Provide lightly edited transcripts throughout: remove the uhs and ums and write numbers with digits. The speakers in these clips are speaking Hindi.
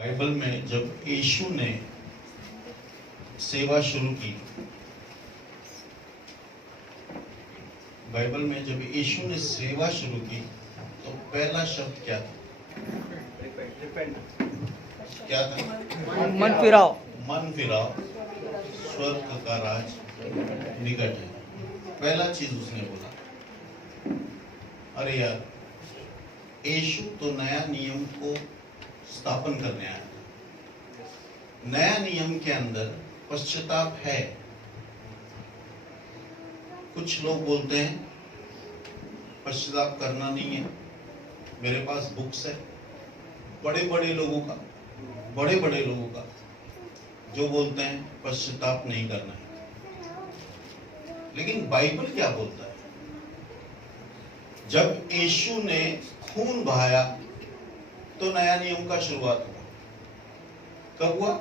बाइबल में जब यीशु ने सेवा शुरू की, बाइबल में जब यीशु ने सेवा शुरू की तो पहला शब्द क्या था? क्या था? मन फिराओ। मन फिराओ, स्वर्ग का राज निकट है। पहला चीज उसने बोला। अरे यार, यीशु तो नया नियम को स्थापन करने आया था। नया नियम के अंदर पश्चाताप है। कुछ लोग बोलते हैं पश्चाताप करना नहीं है। मेरे पास बुक्स है बड़े बड़े लोगों का जो बोलते हैं पश्चाताप नहीं करना है। लेकिन बाइबल क्या बोलता है? जब यीशु ने खून बहाया तो नया नियम का शुरुआत हुआ। कब हुआ?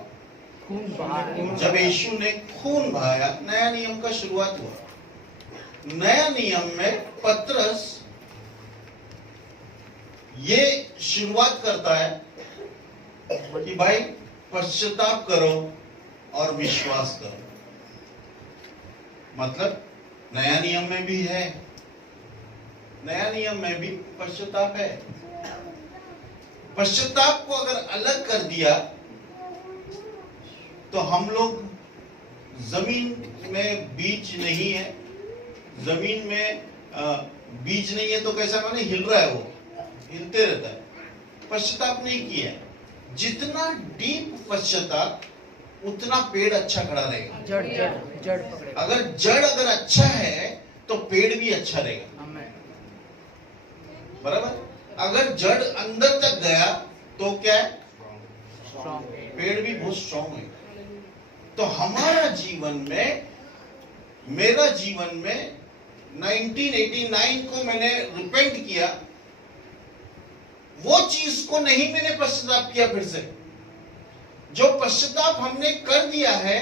खून बहा। जब यीशु ने खून बहाया, नया नियम का शुरुआत हुआ। नया नियम में पतरस ये शुरुआत करता है कि भाई पश्चाताप करो और विश्वास करो। मतलब नया नियम में भी है, नया नियम में भी पश्चाताप है। पश्चाताप को अगर अलग कर दिया तो हम लोग जमीन में बीज नहीं है, जमीन में बीज नहीं है तो कैसा माने हिल रहा है, वो हिलते रहता है। पश्चाताप नहीं किया, जितना डीप पश्चाताप उतना पेड़ अच्छा खड़ा रहेगा। जड़ पकड़ेगा। अगर जड़ अगर अच्छा है तो पेड़ भी अच्छा रहेगा। बराबर? अगर जड़ अंदर तक गया तो क्या है? पेड़ भी बहुत स्ट्रॉन्ग है। तो हमारा जीवन में, मेरा जीवन में 1989 को मैंने रिपेंट किया, वो चीज को नहीं मैंने पश्चाताप किया फिर से। जो पश्चाताप हमने कर दिया है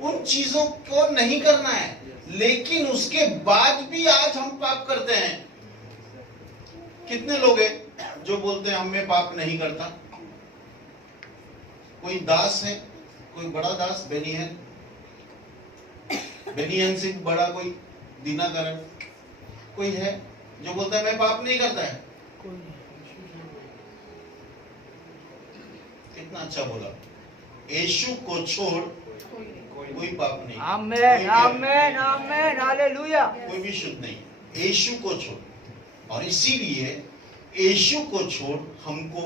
उन चीजों को नहीं करना है। लेकिन उसके बाद भी आज हम पाप करते हैं। कितने लोग हैं जो बोलते हैं हम में पाप नहीं करता? कोई दास है, कोई बड़ा दास, बेनियन से बड़ा कोई दीनाकरण कोई है जो बोलता है मैं पाप नहीं करता है? कितना अच्छा बोला। यीशु को छोड़ कोई पाप नहीं। आमेन, आमेन, आमेन, हालेलुया। कोई भी शुद्ध नहीं। यीशु को छोड़। और इसीलिए यीशु को छोड़ हमको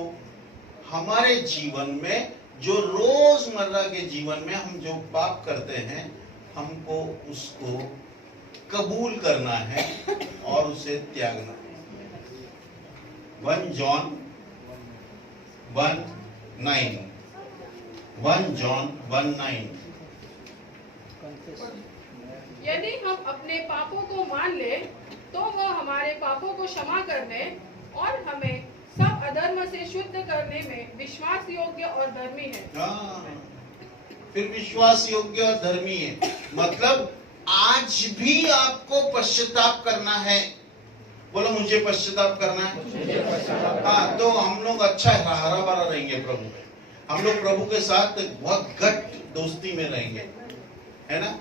हमारे जीवन में, जो रोजमर्रा के जीवन में हम जो पाप करते हैं, हमको उसको कबूल करना है और उसे त्यागना है। 1 जॉन 1:9 1 जॉन 1:9। यदि हम अपने पापों को मान ले तो वह हमारे पापों को क्षमा करने और हमें सब अधर्म से शुद्ध करने में विश्वास योग्य और धर्मी है। फिर विश्वास योग्य और धर्मी है मतलब आज भी आपको पश्चाताप करना है। बोलो मुझे पश्चाताप करना है। हाँ, तो हम लोग अच्छा हरा भरा रहेंगे प्रभु में। हम लोग प्रभु के साथ बहुत घट दोस्ती में रहेंगे, है ना?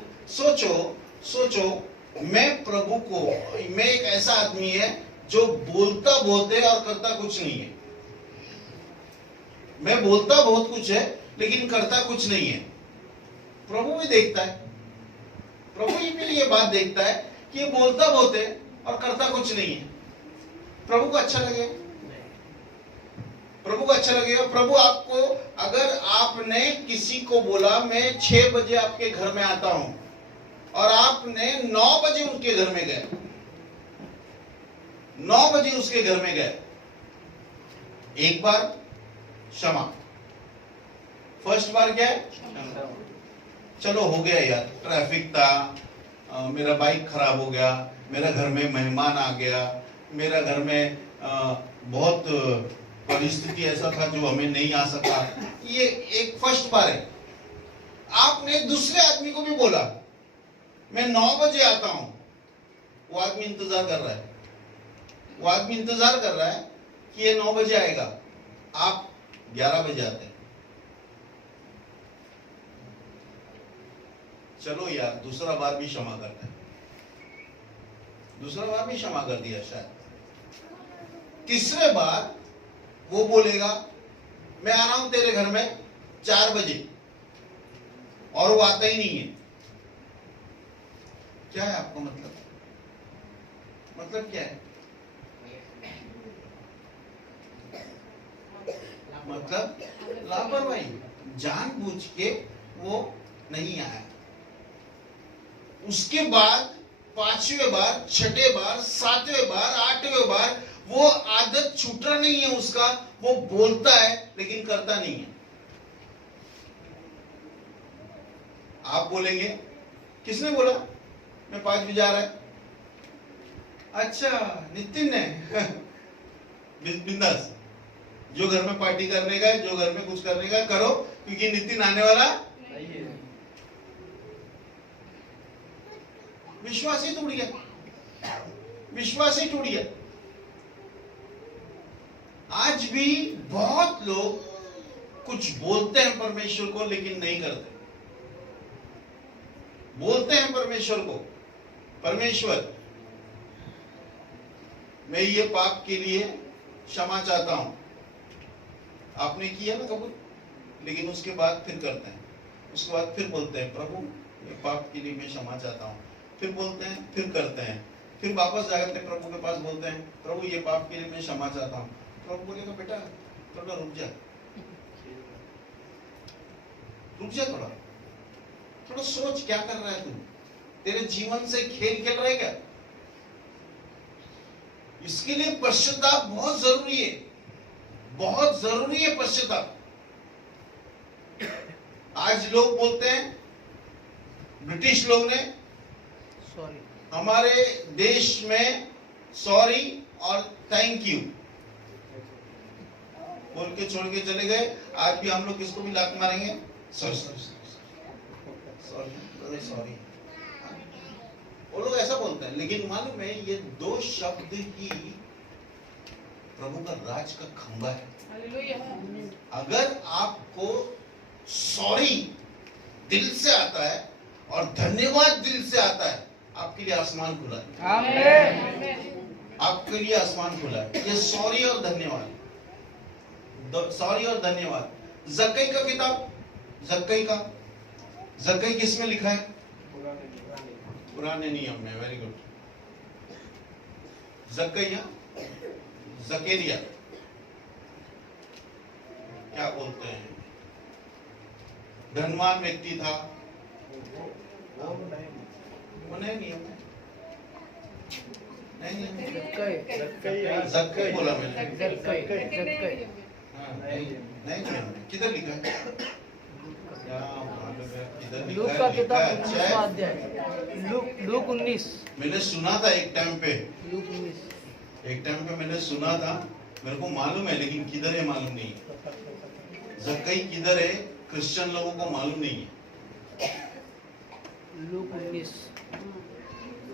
सोचो मैं प्रभु को, मैं एक ऐसा आदमी है जो बोलता बहुत है और करता कुछ नहीं है। मैं बोलता बहुत कुछ है लेकिन करता कुछ नहीं है। प्रभु भी देखता है, प्रभु भी ये बात देखता है कि ये बोलता बहुत है और करता कुछ नहीं है। प्रभु को अच्छा लगेगा? प्रभु को अच्छा लगेगा? प्रभु आपको, अगर आपने किसी को बोला मैं 6 बजे आपके घर में आता हूं और आपने 9 बजे उनके घर में गए, 9 बजे उसके घर में गए, एक बार क्षमा, फर्स्ट बार क्या है? चलो हो गया यार, ट्रैफिक था, मेरा बाइक खराब हो गया, मेरा घर में मेहमान आ गया, मेरा घर में बहुत परिस्थिति ऐसा था जो हमें नहीं आ सका, ये एक फर्स्ट बार है। आपने दूसरे आदमी को भी बोला मैं 9 बजे आता हूं, वो आदमी इंतजार कर रहा है, वो आदमी इंतजार कर रहा है कि ये 9 बजे आएगा, आप 11 बजे आते हैं। चलो यार दूसरा बार भी क्षमा करते हैं, दूसरा बार भी क्षमा कर दिया शायद। तीसरे बार वो बोलेगा मैं आ रहा हूं तेरे घर में 4 बजे, और वो आता ही नहीं है। क्या है आपको मतलब क्या है? मतलब लापरवाही, जानबूझ के वो नहीं आया। उसके बाद 5वें बार, 6ठे बार, 7वें बार, 8वें बार वो आदत छूटा नहीं है उसका, वो बोलता है लेकिन करता नहीं है। आप बोलेंगे किसने बोला मैं 5 बजे आ रहा है? अच्छा नितिन ने बिंदास, जो घर में पार्टी करने का, जो घर में कुछ करने का करो, क्योंकि नितिन आने वाला नहीं है। विश्वास ही टूट गया, विश्वास ही टूट गया। आज भी बहुत लोग कुछ बोलते हैं परमेश्वर को लेकिन नहीं करते। बोलते हैं परमेश्वर को, परमेश्वर मैं ये पाप के लिए क्षमा चाहता हूं। आपने किया ना कबूल, लेकिन उसके बाद फिर करते हैं, उसके बाद फिर बोलते हैं प्रभु ये पाप के लिए मैं क्षमा चाहता हूं। फिर बोलते हैं, फिर करते हैं, फिर वापस जाकर के प्रभु के पास बोलते हैं प्रभु ये पाप के लिए मैं क्षमा चाहता हूं। प्रभु बोलेगा बेटा थोड़ा रुक जा, रुक जा, थोड़ा सोच क्या कर रहा है तू, तेरे जीवन से खेल खेल रहा है क्या? इसके लिए पश्चाताप बहुत जरूरी है, बहुत जरूरी है पश्चाताप। आज लोग बोलते हैं, ब्रिटिश लोग ने सॉरी हमारे देश में सॉरी और थैंक यू बोल के छोड़ के चले गए। आज भी हम लोग किसको भी लात मारेंगे सॉरी सॉरी सॉरी सॉरी, वो लोग ऐसा बोलते हैं। लेकिन मालूम है ये 2 शब्द ही प्रभु का राज का खंभा है। अगर आपको सॉरी दिल से आता है और धन्यवाद दिल से आता है, आपके लिए आसमान खुला है। आमीन। आपके लिए आसमान खुला है। ये सॉरी और धन्यवाद, सॉरी और धन्यवाद। जक्कई का किताब, जक्कई किसमें लिखा है? पुराने नियम में। Very good. जक्कई, जकेरिया क्या बोलते हैं? धनवान व्यक्ति था, वो नहीं नियम है, नहीं जक्कई बोला मैंने। हाँ, नहीं नियम है। किधर लिखा है? लूक का किताब 19वां अध्याय, लूक 19। मैंने सुना था एक टाइम पे, लूक 19 एक टाइम पे मैंने सुना था, मेरे को मालूम है लेकिन किधर है मालूम नहीं। जक्कई किधर है क्रिश्चियन लोगों को मालूम नहीं है। लूक 19,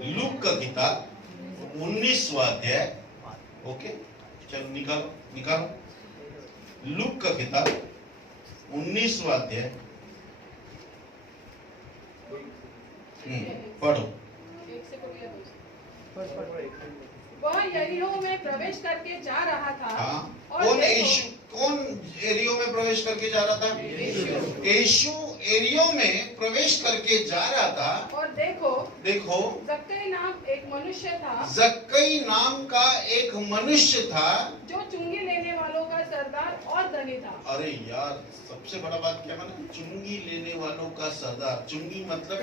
लूक का किताब 19वां अध्याय। ओके चलो निकालो लूक का किताब 19वां अध्याय। पढ़ो। वह यरीहो में प्रवेश करके जा रहा था। हाँ, और कौन एरियो में प्रवेश करके जा रहा था? यीशु एरियो में प्रवेश करके जा रहा था। और देखो जक्कई नाम एक मनुष्य था, जक्कई नाम का एक मनुष्य था जो चुंगी लेने वालों का सरदार और धनी था। अरे यार सबसे बड़ा बात क्या माने? चुंगी लेने वालों का सरदार। चुंगी मतलब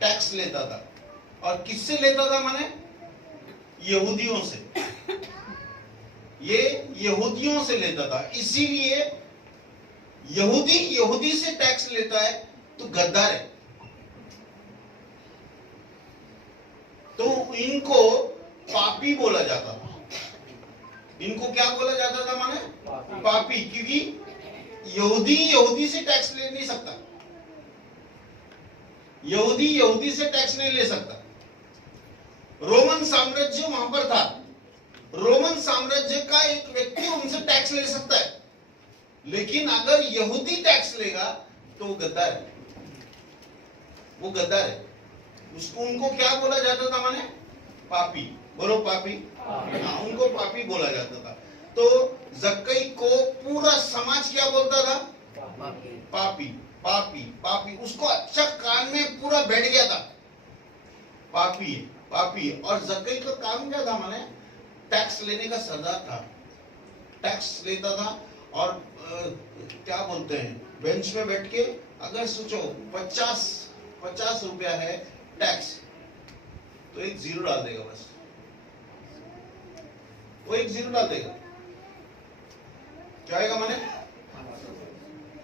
टैक्स लेता था। और किससे लेता था माने? यहूदियों से। ये यहूदियों से लेता था। इसीलिए यहूदी से टैक्स लेता है तो गद्दार है। तो इनको पापी बोला जाता था। इनको क्या बोला जाता था माने? पापी। क्योंकि यहूदी से टैक्स ले नहीं सकता। यहूदी से टैक्स नहीं ले सकता। रोमन साम्राज्य वहां पर था। रोमन साम्राज्य का एक व्यक्ति उनसे टैक्स ले सकता है, लेकिन अगर यहूदी टैक्स लेगा तो वो गद्दार है। वो गद्दार है। उसको उनको क्या बोला जाता था माने? पापी। बोलो पापी। हाँ, उनको पापी बोला जाता था। तो जक्कई को पूरा समाज क्या बोलता था? पापी पापी पापी। उसको अच्छा कान में पूरा बैठ गया था, पापी है पापी है। और जक्कई का काम क्या था माने? टैक्स लेने का सरदार था, टैक्स लेता था। और क्या बोलते हैं, बेंच में बैठ के अगर सोचो 50 रुपया है टैक्स, तो एक जीरो डाल देगा बस, वो एक जीरो डाल देगा, क्या आएगा माने?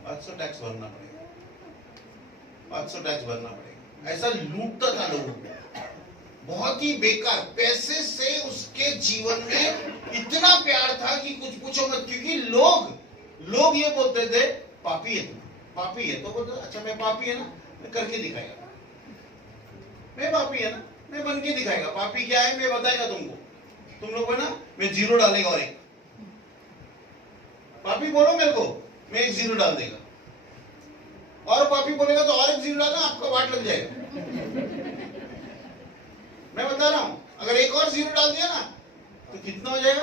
500 टैक्स भरना पड़ेगा, 500 टैक्स भरना पड़ेगा। ऐसा लूटता था लोगों को, बहुत ही बेकार। पैसे से उसके जीवन में इतना प्यार था कि कुछ पूछो मत। क्योंकि लोग ये बोलते थे पापी है तुम, पापी है। तो बोलते अच्छा मैं पापी है ना, मैं करके दिखाएगा, मैं पापी है ना, मैं बन के दिखाएगा। पापी क्या है मैं बताएगा तुमको, तुम लोग है ना, मैं जीरो डालेगा और एक पापी बोलो मेरे को, मैं एक जीरो डाल देगा। और पापी बोलेगा तो और एक जीरो डालना, आपका वाट लग जाएगा। मैं बता रहा हूं, अगर एक और जीरो डाल दिया ना तो कितना हो जाएगा?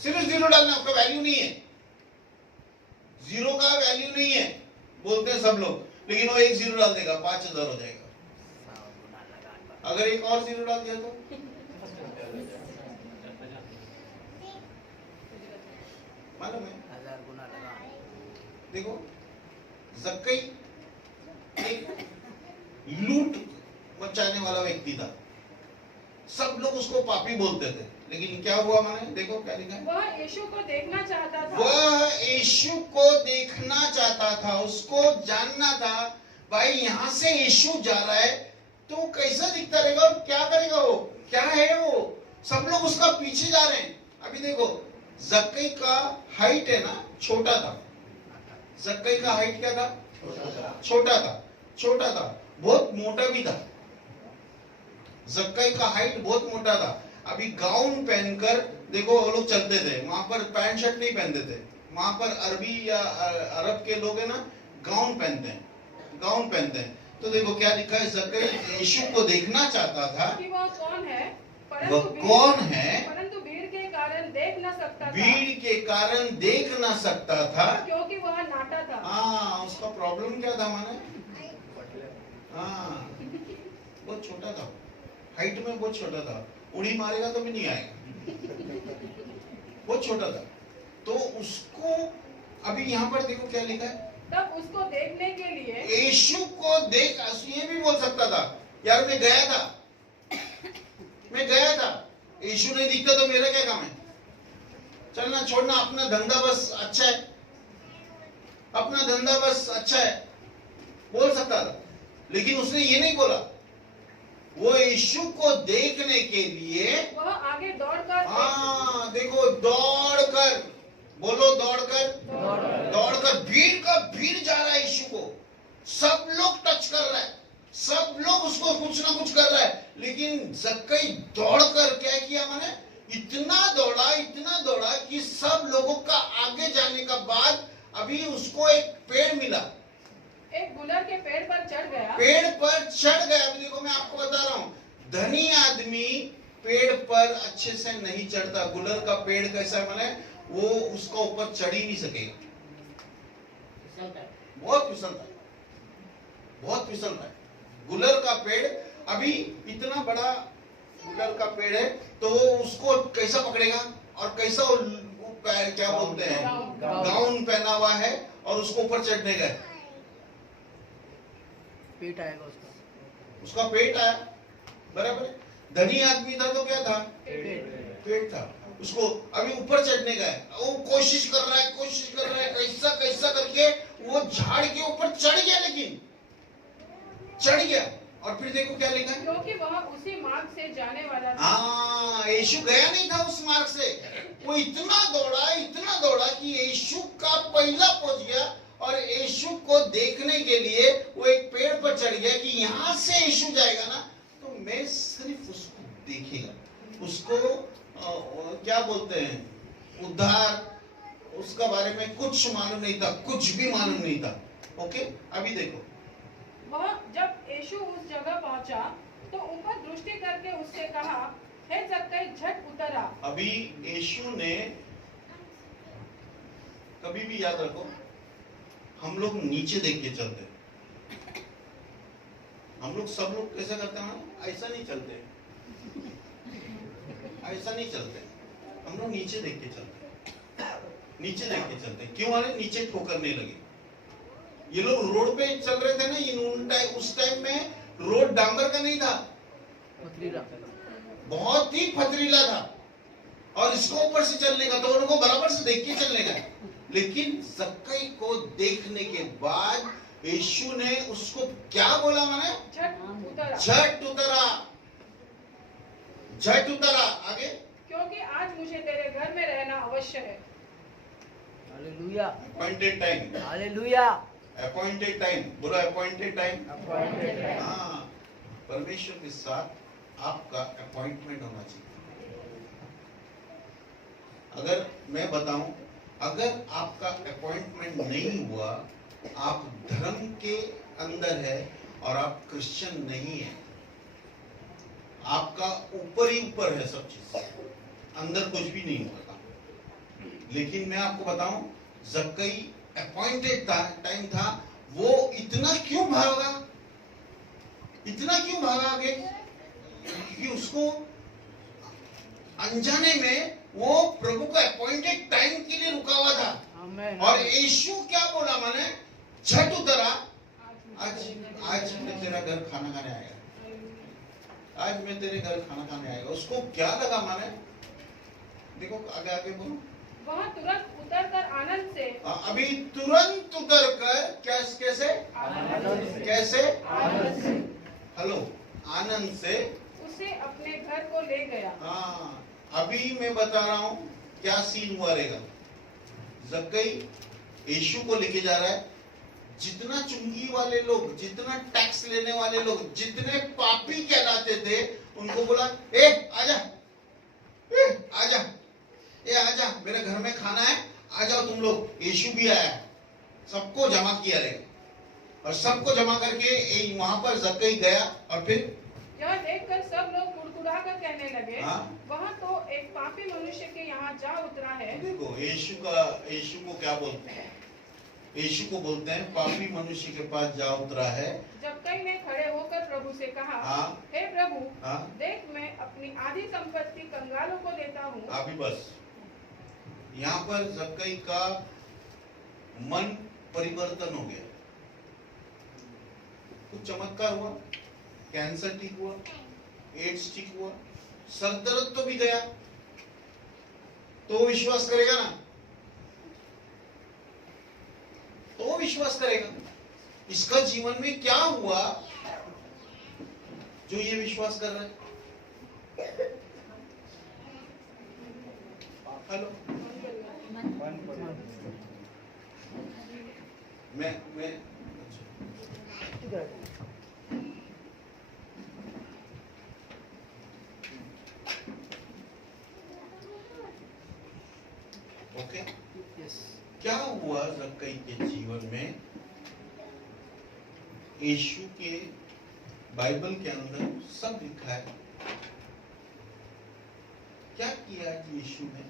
सिर्फ जीरो डालना, आपका वैल्यू नहीं है, जीरो का वैल्यू नहीं है बोलते हैं सब लोग, लेकिन वो एक जीरो डाल देगा 5000 हो जाएगा। अगर एक और जीरो डाल दिया तो मालूम है? 1000 गुना लगा। देखो जक्कई एक लूट मचाने वाला व्यक्ति था, सब लोग उसको पापी बोलते थे। लेकिन क्या हुआ माने? देखो क्या लिखा है, वह यीशु को देखना चाहता था। वह यीशु को देखना चाहता था, उसको जानना था भाई यहाँ से यीशु जा रहा है तो कैसा दिखता रहेगा और क्या करेगा, वो क्या है वो। सब लोग उसका पीछे जा रहे हैं। अभी देखो जक्कई का हाइट है ना, छोटा था। जक्कई का हाइट क्या था? छोटा था, बहुत मोटा भी था। जक्कई का हाइट बहुत मोटा था। अभी गाउन पहनकर देखो वो लोग चलते थे, वहां पर पैंट शर्ट नहीं पहनते थे। वहां पर अरबी या अरब के लोग है ना, गाउन पहनते हैं। तो देखो क्या लिखा है, जक्कई यीशु को देखना चाहता था कि वह कौन है, परंतु भीड़ के कारण देख न सकता था। भीड़ के कारण देख ना सकता था, क्योंकि वह नाटा था। हाँ, उसका प्रॉब्लम क्या था माने? हाँ, बहुत छोटा था, हाइट में बहुत छोटा था, उड़ी मारेगा तो भी नहीं आएगा, बहुत छोटा था। तो उसको अभी यहाँ पर देखो क्या लिखा है, तब उसको देखने के लिए यीशु को देख, ये भी बोल सकता था यार मैं गया था, यीशु नहीं दिखता तो मेरा क्या काम है, चलना छोड़ना, अपना धंधा बस अच्छा है, बोल सकता था। लेकिन उसने ये नहीं बोला, वो यीशु को देखने के लिए वह आगे दौड़कर, हाँ देखो दौड़कर भीड़ जा रहा है यीशु को, सब लोग टच कर रहा है, सब लोग उसको कुछ ना कुछ कर रहा है। लेकिन जक्कई दौड़कर क्या किया माने? इतना दौड़ा कि सब लोगों का आगे जाने का बाद अभी उसको एक पेड़ मिला, एक गुलर के पेड़ पर चढ़ गया। अभी देखो मैं आपको बता रहा हूं, धनी आदमी पेड़ पर अच्छे से नहीं चढ़ता। गुलर का पेड़ कैसा है माने? वो उसका ऊपर चढ़ ही नहीं सकेगा, बहुत फिसलता है। गुलर का पेड़, अभी इतना बड़ा गुलर का पेड़ है तो उसको कैसा पकड़ेगा, और कैसा क्या बोलते हैं, गाउन पहना हुआ है और उसको ऊपर चढ़ने गए, पेट आएगा उसका पेट आया, बराबर है। धनी आदमी था तो क्या था? पेट था। उसको अभी ऊपर चढ़ने गए, वो कोशिश कर रहा है कैसा करके वो झाड़ के ऊपर चढ़ गया, लेकिन चढ़ गया। और फिर देखो क्या लिखा है, क्योंकि वह उसी मार्ग से जाने वाला था। हाँ, यीशु गया नहीं था उस मार्ग से। वो इतना दौड़ा कि यीशु का पहला पहुंच गया, और यीशु को देखने के लिए वो एक पेड़ पर चढ़ गया कि यहां से यीशु जाएगा ना तो मैं सिर्फ उसको देखेगा, उसको क्या बोलते हैं, उद्धार उसका बारे में कुछ मालूम नहीं था, कुछ भी मालूम नहीं था। ओके, अभी देखो वह जब यीशु उस जगह पहुंचा तो ऊपर दृष्टि करके उससे कहा, हे जक्कई झट उतर आ। अभी यीशु ने, कभी भी याद रखो, हम लोग नीचे देख के चलते हैं। हम लोग सब लोग कैसे करते हैं? ऐसा नहीं चलते, ऐसा नहीं चलते, हम लोग नीचे देख के चलते हैं, नीचे देख के चलते हैं। क्यों? वाले नीचे ठोकर नहीं लगे। ये लोग रोड पे चल रहे थे ना, उस टाइम में रोड डांगर का नहीं था, पथरीला, बहुत ही पथरीला था, और इसको ऊपर से चलने का, तो उनको बराबर से देख के चलने का। लेकिन जक्कई को देखने के बाद यीशु ने उसको क्या बोला? माने झट उतर आ। झट उतरा, झट उतरा। आगे, क्योंकि आज मुझे तेरे घर में रहना अवश्य है। Hallelujah, appointed time, hallelujah, appointed time, बोलो अपॉइंटेड टाइम। Appointed time. हाँ, परमेश्वर के साथ आपका अपॉइंटमेंट होना चाहिए। अगर मैं बताऊं, अगर आपका अपॉइंटमेंट नहीं हुआ, आप धर्म के अंदर है और आप क्रिश्चियन नहीं है, आपका ऊपर ही ऊपर है सब चीज, अंदर कुछ भी नहीं होता। लेकिन मैं आपको बताऊं, जक्कई अपॉइंटेड टाइम था, वो इतना क्यों भागा? इतना क्यों भागा आगे? क्योंकि उसको अनजाने में वो प्रभु का अपॉइंटेड टाइम के लिए रुका हुआ था। आमेन। और यीशु क्या बोला? माने झट उतरा, आज मैं तेरा घर खाना खाने आएगा, आज मैं तेरे घर खाना खाने आएगा। उसको क्या लगा? माने देखो आगे, आगे बोलो। वह तुरंत उतरकर आनंद से, अभी तुरंत उतर कर, कैसे कैसे? आनंद से हेलो, आनंद से उसे अपने घर को ले गया। हाँ, अभी मैं बता रहा हूं क्या सीन हुआ रहेगा। जक्कई यीशु को लेके जा रहा है। जितना चुंगी वाले लोग, जितना टैक्स लेने वाले लोग, जितने पापी कहलाते थे, उनको बोला, ए आजा, ए आजा, ए आजा, मेरे घर में खाना है, आ जाओ तुम लोग। यीशु भी आया, सबको जमा किया रे, और सबको जमा करके वहां पर जक्कई गया। और फिर यह देखकर सब लोग कुड़कुड़ा कर कहने लगे, हाँ? वह तो एक पापी मनुष्य के यहाँ जा उतरा है। देखो यीशु को क्या बोलते हैं? यीशु को बोलते हैं पापी मनुष्य के पास जा उतरा है। जक्कई ने खड़े होकर प्रभु से कहा, हाँ? हे प्रभु, हाँ? देख मैं अपनी आधी संपत्ति कंगालों को देता हूँ। अभी बस यहाँ पर जक्कई का मन परिवर्तन हो गया। कुछ चमत्कार हुआ, कैंसर ठीक हुआ, एड्स ठीक हुआ, सर दर्द तो भी गया, तो विश्वास करेगा ना, तो विश्वास करेगा। इसका जीवन में क्या हुआ जो ये विश्वास कर रहा है? हेलो, मैं ओके, यस, क्या हुआ जक्कई के जीवन में? यीशु के बाइबल के अंदर सब लिखा है। क्या किया यीशु ने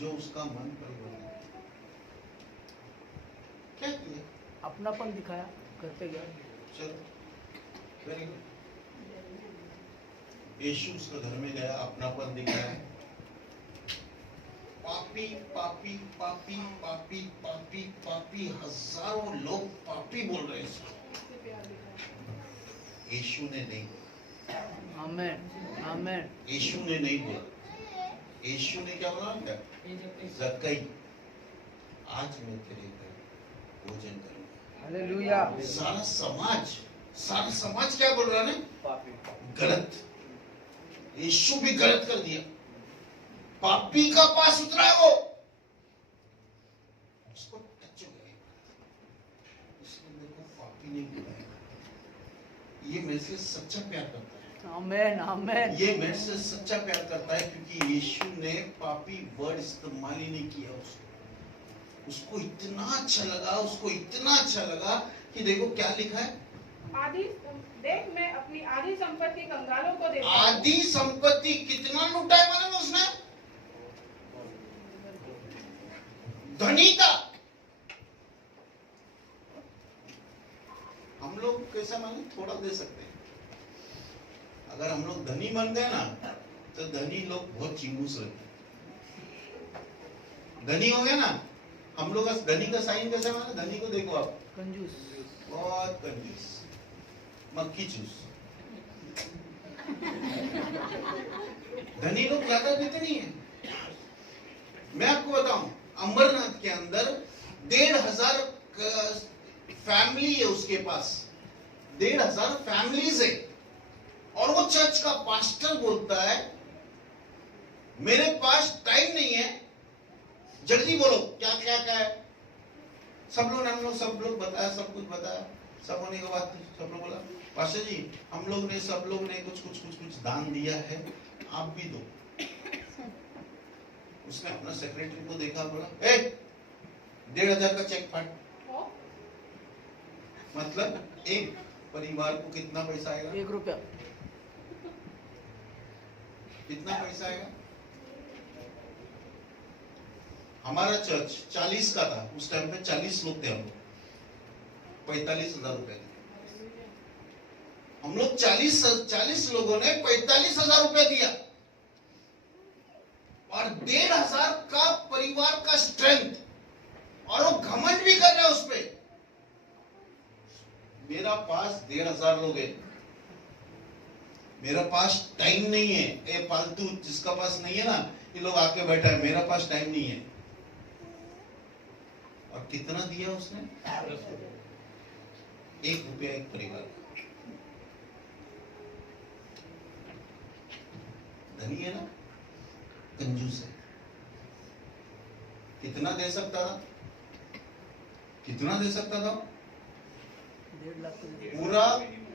जो उसका मन परिवर्तन? क्या किया? अपनापन दिखाया, घर पे गया। चलो वेरी गुड। यीशु उसका घर में गया, अपनापन दिखाया। पापी पापी पापी पापी पापी पापी, हजारों लोग पापी बोल रहे हैं इसको। यीशु ने नहीं बोला। आमेन, आमेन। यीशु ने नहीं बोला। यीशु ने क्या बोला? जक्कई, आज मैं तेरे घर भोजन करूंगा। हालेलुया। सारा समाज क्या बोल रहा है? गलत। यीशु भी गलत कर दिया। पापी का पास उतरा है वो, उसको टच हो गया, इसने मेरे को पापी नहीं बुलाया। ये मेरे से सच्चा प्यार करता है। आमेन, आमेन। ये मेरे से सच्चा प्यार करता है, क्योंकि यीशु ने पापी वर्ड इस्तेमाल ही नहीं किया उसको। उसको इतना अच्छा लगा कि देखो क्या लिखा है, आदि देख मैं अपनी आधी संपत्ति कंगालों को देता हूँ। आधी संपत्ति कितना लूटा है मालूम है उसने? धनी था। हम लोग कैसा माने, थोड़ा दे सकते हैं। अगर हम लोग धनी बन गए ना तो धनी लोग बहुत चिंगूस रहते हैं। धनी हो गए ना, हम लोग का धनी का साइन कैसा माने? धनी को देखो आप, कंजूस, बहुत कंजूस, मक्खी चूस। धनी लोग ज्यादा देते नहीं है। मैं आपको बताऊं, अमरनाथ के अंदर 1,500 फैमिली है उसके पास, 1,500 फैमिलीज है। और वो चर्च का पास्टर बोलता है मेरे पास टाइम नहीं है, जल्दी बोलो क्या क्या क्या है। सब लोग बताया, सब कुछ बताया। सब होने के बाद सब लोग बोला पास्टर जी हम लोग ने कुछ दान दिया है, आप भी दो। उसने अपना सेक्रेटरी को देखा, बोला 1,500 का चेक फाड़। मतलब एक परिवार को कितना पैसा आएगा? 1 रुपया। कितना पैसा आएगा? हमारा चर्च 40 का था उस टाइम पे, 40 लोग थे हम लोग, 45,000 रुपए। हम लोग 40 लोगों ने 45,000 रुपए दिया। और 1,500 का परिवार का स्ट्रेंथ, और वो घमंड भी कर रहा है उस पे। मेरा पास 1,500 लोग हैं, मेरा पास टाइम नहीं है। ये फालतू जिसका पास नहीं है ना, ये लोग आके बैठा है, मेरा पास टाइम नहीं है। और कितना दिया उसने? 1 रुपया एक परिवार। धनी है ना, कंजूस है। कितना दे सकता था? 1.5 लाख पूरा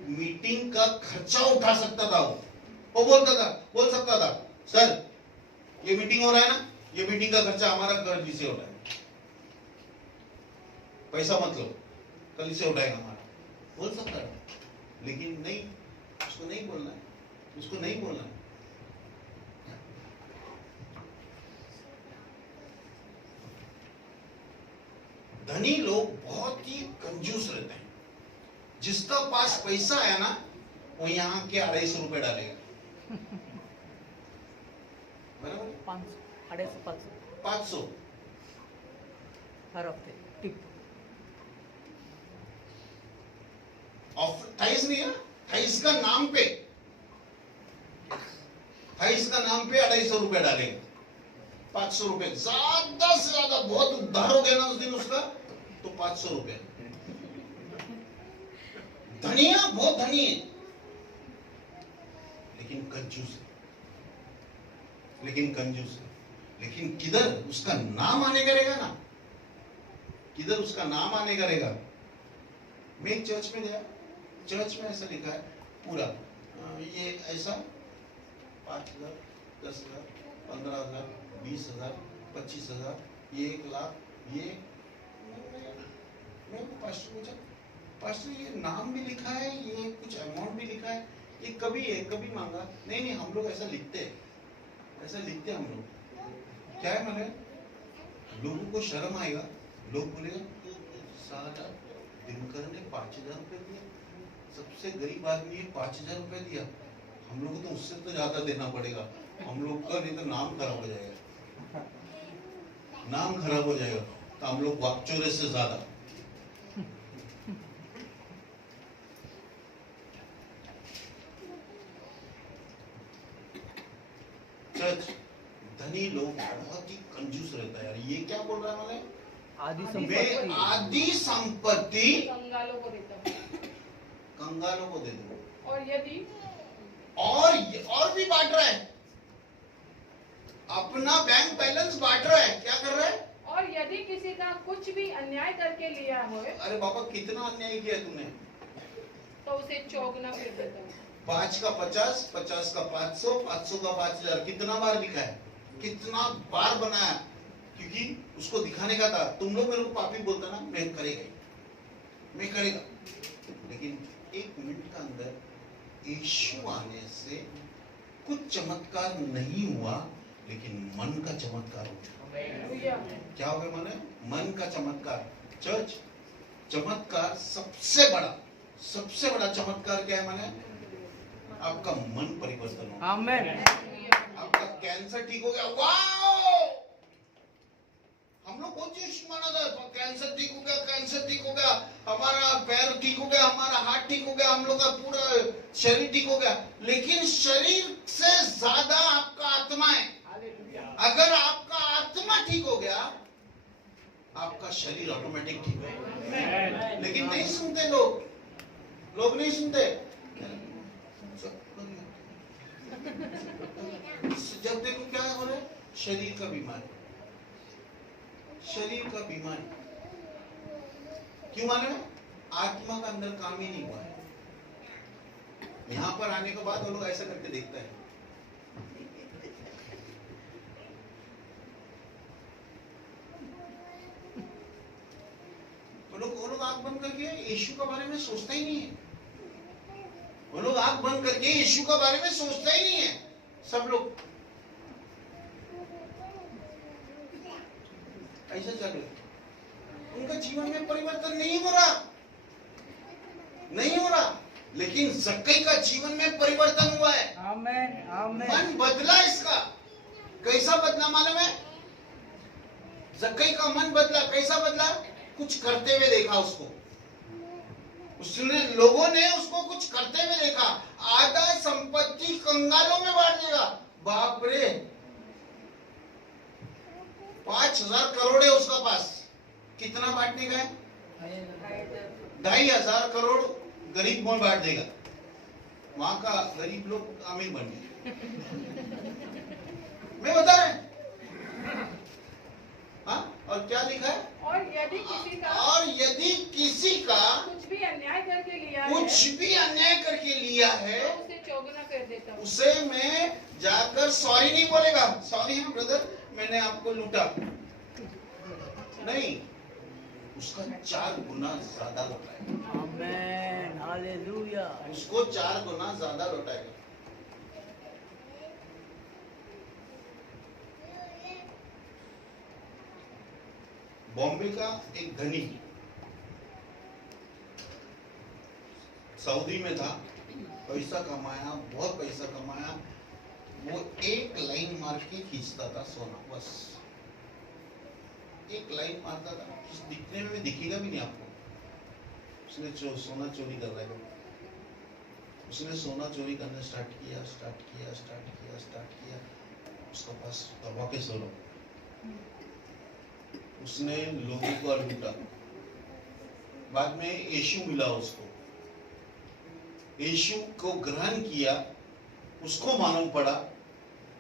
मीटिंग का खर्चा उठा सकता था वो बोल सकता था सर ये मीटिंग हो रहा है ना, ये मीटिंग का खर्चा हमारा कल से हो रहा है, पैसा मत लो, कल से उठाएगा हमारा, बोल सकता है। लेकिन नहीं, उसको नहीं बोलना है। धनी लोग बहुत ही कंजूस रहते हैं। जिसका पास पैसा है ना, वो यहाँ के 250 रुपए डालेगा। बराबर? 500, 550, 500 हर हफ्ते टिप। ऑफर 28 नहीं है ना, 28 का नाम पे 250 रुपए डालेगा। 500 रुपए ज्यादा से ज्यादा, बहुत उधार हो गया ना उस दिन उसका, तो 500 रुपए। धनिया बहुत धनी है, लेकिन कंजूस है। लेकिन किधर उसका नाम आने करेगा ना, मैं एक चर्च में गया, चर्च में ऐसा लिखा है पूरा, ये ऐसा 5,000, 10,000, 15,000, 20,000, 25,000, 1 लाख, ये मैं पास्टर पूछा, पास्टर ये नाम भी लिखा है, ये कुछ अमाउंट भी लिखा है, ये कभी मांगा? नहीं हम लोग ऐसा लिखते हैं हम लोग। क्या है माने, लोगों को शर्म आएगा, लोग बोलेगा साला दिनकर ने 5,000 रुपए दिया, सबसे गरीब आदमी है 5,000 रुपए दिया, हम लोग तो उससे तो ज्यादा देना पड़ेगा, हम लोग का नहीं तो नाम खराब हो जाएगा, तो हम लोग वाकचोरे से ज्यादा। चर्च धनी लोग बहुत ही कंजूस रहता है यार। ये क्या बोल रहा है मैंने? आदि संपत्ति कंगालों को देता हूँ, कंगालों को दे दो। और यदि और भी बांट रहा है, अपना बैंक बैलेंस बांट रहा है। क्या कर रहा है? और यदि किसी का कुछ भी अन्याय करके लिया हो, अरे बाबा कितना अन्याय किया तूने, तो उसे चौगुना फिर देता हूँ। 5 का 50, 50 का 500, 500 का 5,000। कितना बार लिखा है, कितना बार बनाया, क्योंकि क्योंकि उसको दिखाने का था। तुम लोग मेरे को पापी बोलता ना, मैं करेगा, मैं करेगा। लेकिन 1 मिनट का अंदर यीशु आने से कुछ चमत्कार नहीं हुआ, लेकिन मन का चमत्कार हुआ। क्या हो गया? मन का चमत्कार। चर्च, चमत्कार सबसे बड़ा चमत्कार क्या है? माने आपका मन परिवर्तन हो। आमेन। आपका कैंसर ठीक हो गया, वाओ! हम लोग बहुत चीज माना था, कैंसर ठीक हो गया, कैंसर ठीक हो गया, हमारा पैर ठीक हो गया, हमारा हाथ ठीक हो गया, हम लोग का पूरा शरीर ठीक हो गया। लेकिन शरीर से ज्यादा आपका आत्मा है। अगर आपका आत्मा ठीक हो गया, आपका शरीर ऑटोमेटिक ठीक हो गया। लेकिन नहीं सुनते लोग नहीं सुनते। जब देखो क्या हो रहा है? शरीर का बीमारी, शरीर का बीमारी। क्यों मालूम? आत्मा का अंदर काम ही नहीं हुआ है। यहां पर आने के बाद वो लोग ऐसा करके देखते हैं। वो लोग आंख बंद करके यीशु के बारे में सोचता ही नहीं है। वो लोग आंख बंद करके यीशु के बारे में सोचता ही नहीं है। सब लोग ऐसा चल रहा, उनका जीवन में परिवर्तन नहीं हो रहा। लेकिन जक्कई का जीवन में परिवर्तन हुआ है। आमेन, आमेन। मन बदला इसका। कैसा बदला मालूम है? जक्कई का मन बदला। कैसा बदला? कुछ करते हुए देखा उसको। उसने, लोगों ने उसको कुछ करते हुए देखा। आधा संपत्ति कंगालों में बांट देगा। बाप रे, 5,000 करोड़ है उसका पास। कितना बांटने का है? 2,500 करोड़ गरीब में बांट देगा। वहां का गरीब लोग अमीर बन गए। मैं बता रहा हूं। हाँ, और क्या लिखा है? और यदि किसी का कुछ भी अन्याय करके लिया है, तो उसे चौगुना कर देता हूं। उसे मैं जाकर सॉरी नहीं बोलेगा। सॉरी है ब्रदर, मैंने आपको लूटा नहीं, उसका 4 गुना ज्यादा लौटाएगा। आमेन, हालेलुया। उसको 4 गुना ज्यादा लौटाएगा। बॉम्बे का एक धनी सऊदी में था, पैसा कमाया, बहुत पैसा कमाया। वो एक लाइन मार के खींचता था सोना, बस एक लाइन मारता था। दिखने में दिखेगा भी नहीं आपको। उसने सोना चोरी कर रहा है। उसने सोना चोरी करना स्टार्ट किया। उसका पास दबा के सोना। उसने लोगों को लूटा। बाद में यीशु मिला उसको, यीशु को ग्रहण किया। उसको मालूम पड़ा,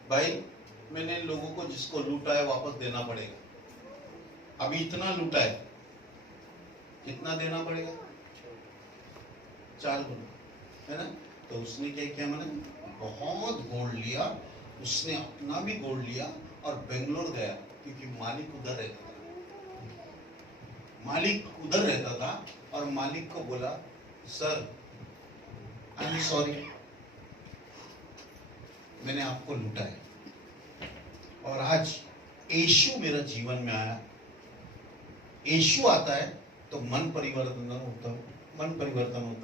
भाई मैंने लोगों को जिसको लूटा है वापस देना पड़ेगा। अभी इतना लूटा है, कितना देना पड़ेगा? 4 गुना, है ना? तो उसने क्या किया? मैंने बहुत गोल्ड लिया। उसने अपना भी गोल्ड लिया और बेंगलोर गया, क्योंकि मालिक उधर रहता था। और मालिक को बोला, सर आई एम सॉरी, मैंने आपको लूटा है। और आज यीशु मेरा जीवन में आया। यीशु आता है तो मन परिवर्तन होता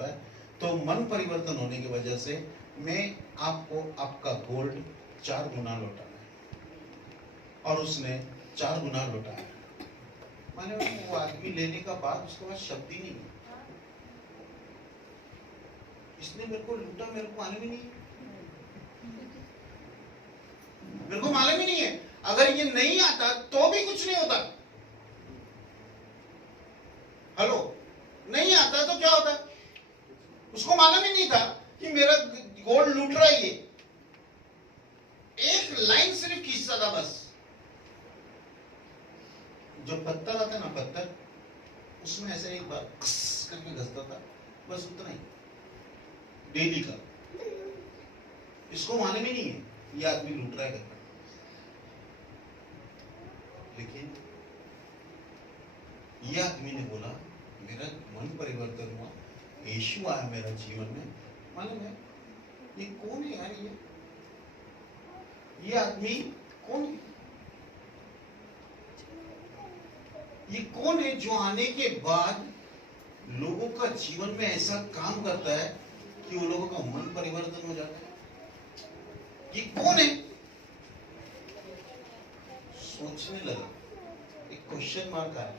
है। तो मन परिवर्तन होने की वजह से मैं आपको आपका गोल्ड 4 गुना लौटाना है। और उसने 4 गुना लौटाया। माने वो आदमी लेने का बाद उसके बाद शब्द ही नहीं। इसने मेरे को लूटा, मेरे को मालूम ही नहीं, मेरे को मालूम ही नहीं है। अगर ये नहीं आता तो भी कुछ नहीं होता। हेलो, नहीं आता तो क्या होता? उसको मालूम ही नहीं था कि मेरा गोल्ड लूट रहा है। ये एक लाइन सिर्फ खींचता था बस। जो पत्थर आता है ना, पत्थर, उसमें ऐसे एक बार करके घसता था, बस उतना ही, डेली का। इसको मालूम ही नहीं है ये आदमी लूट रहा है। लेकिन ये आदमी ने बोला मेरा मन परिवर्तन हुआ, यीशु आया मेरा जीवन में। मालूम है ये कौन है यार? ये आदमी कौन है? ये कौन है जो आने के बाद लोगों का जीवन में ऐसा काम करता है कि वो लोगों का मन परिवर्तन हो जाता है? ये कौन है? सोचने लगा, एक क्वेश्चन मार्क आया,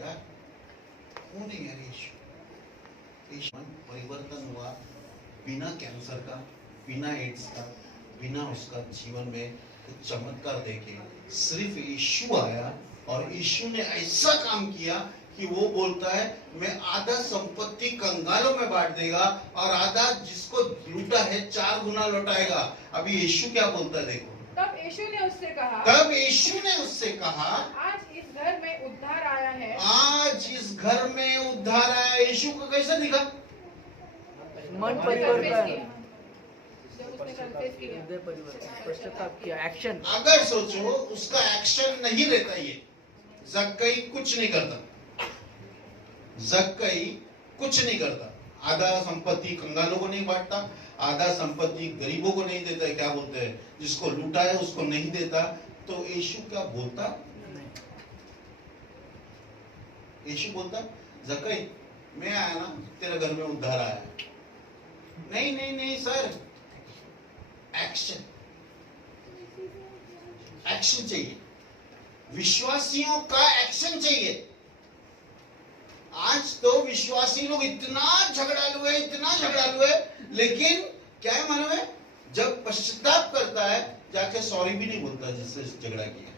यार कौन है यार यीशु? मन परिवर्तन हुआ बिना कैंसर का, बिना एड्स का, बिना उसका जीवन में कुछ चमत्कार देखे। सिर्फ यीशु आया और यीशु ने ऐसा काम किया कि वो बोलता है मैं आधा संपत्ति कंगालों में बांट देगा और आधा जिसको लूटा है 4 गुना लौटाएगा। अभी यीशु क्या बोलता है देखो। तब यीशु ने उससे कहा, आज इस घर में उद्धार आया है। आज इस घर में उद्धार आया। यीशु को कैसा दिखा? मन परिवर्तन, जब उसने कन्फेस किया, हृदय परिवर्तन, पश्चाताप किया, एक्शन। अगर सोचो उसका एक्शन नहीं रहता, ये जक्कई कुछ नहीं करता, जक्कई कुछ नहीं करता। आधा संपत्ति कंगालों को नहीं बांटता, आधा संपत्ति गरीबों को नहीं देता है, क्या बोलते हैं, जिसको लूटा है उसको नहीं देता। तो यीशु क्या बोलता? यीशु बोलता जक्कई मैं आया ना, तेरे घर में उद्धार आया। नहीं नहीं नहीं सर, एक्शन, एक्शन चाहिए। विश्वासियों का एक्शन चाहिए। आज तो विश्वासी लोग इतना झगड़ालू है, लेकिन क्या है मालूम है, जब पश्चाताप करता है जाके सॉरी भी नहीं बोलता जिससे झगड़ा किया।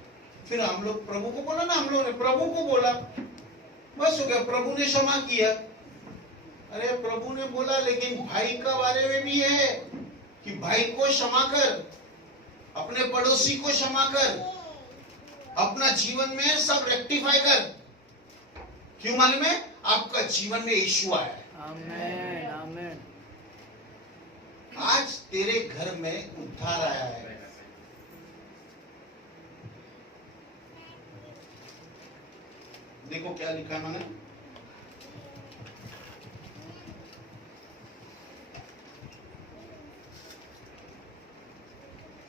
फिर हम लोग प्रभु को बोला ना, हम लोगों ने प्रभु को बोला, बस हो गया, प्रभु ने क्षमा किया। अरे प्रभु ने बोला, लेकिन भाई का बारे में भी है कि भाई को क्षमा कर, अपने पड़ोसी को क्षमा कर, अपना जीवन में सब रेक्टिफाई कर। क्यों मालूम है? आपका जीवन में यीशु आया है। आमेन, आमेन। आज तेरे घर में उद्धार आया है। देखो क्या लिखा है मैंने,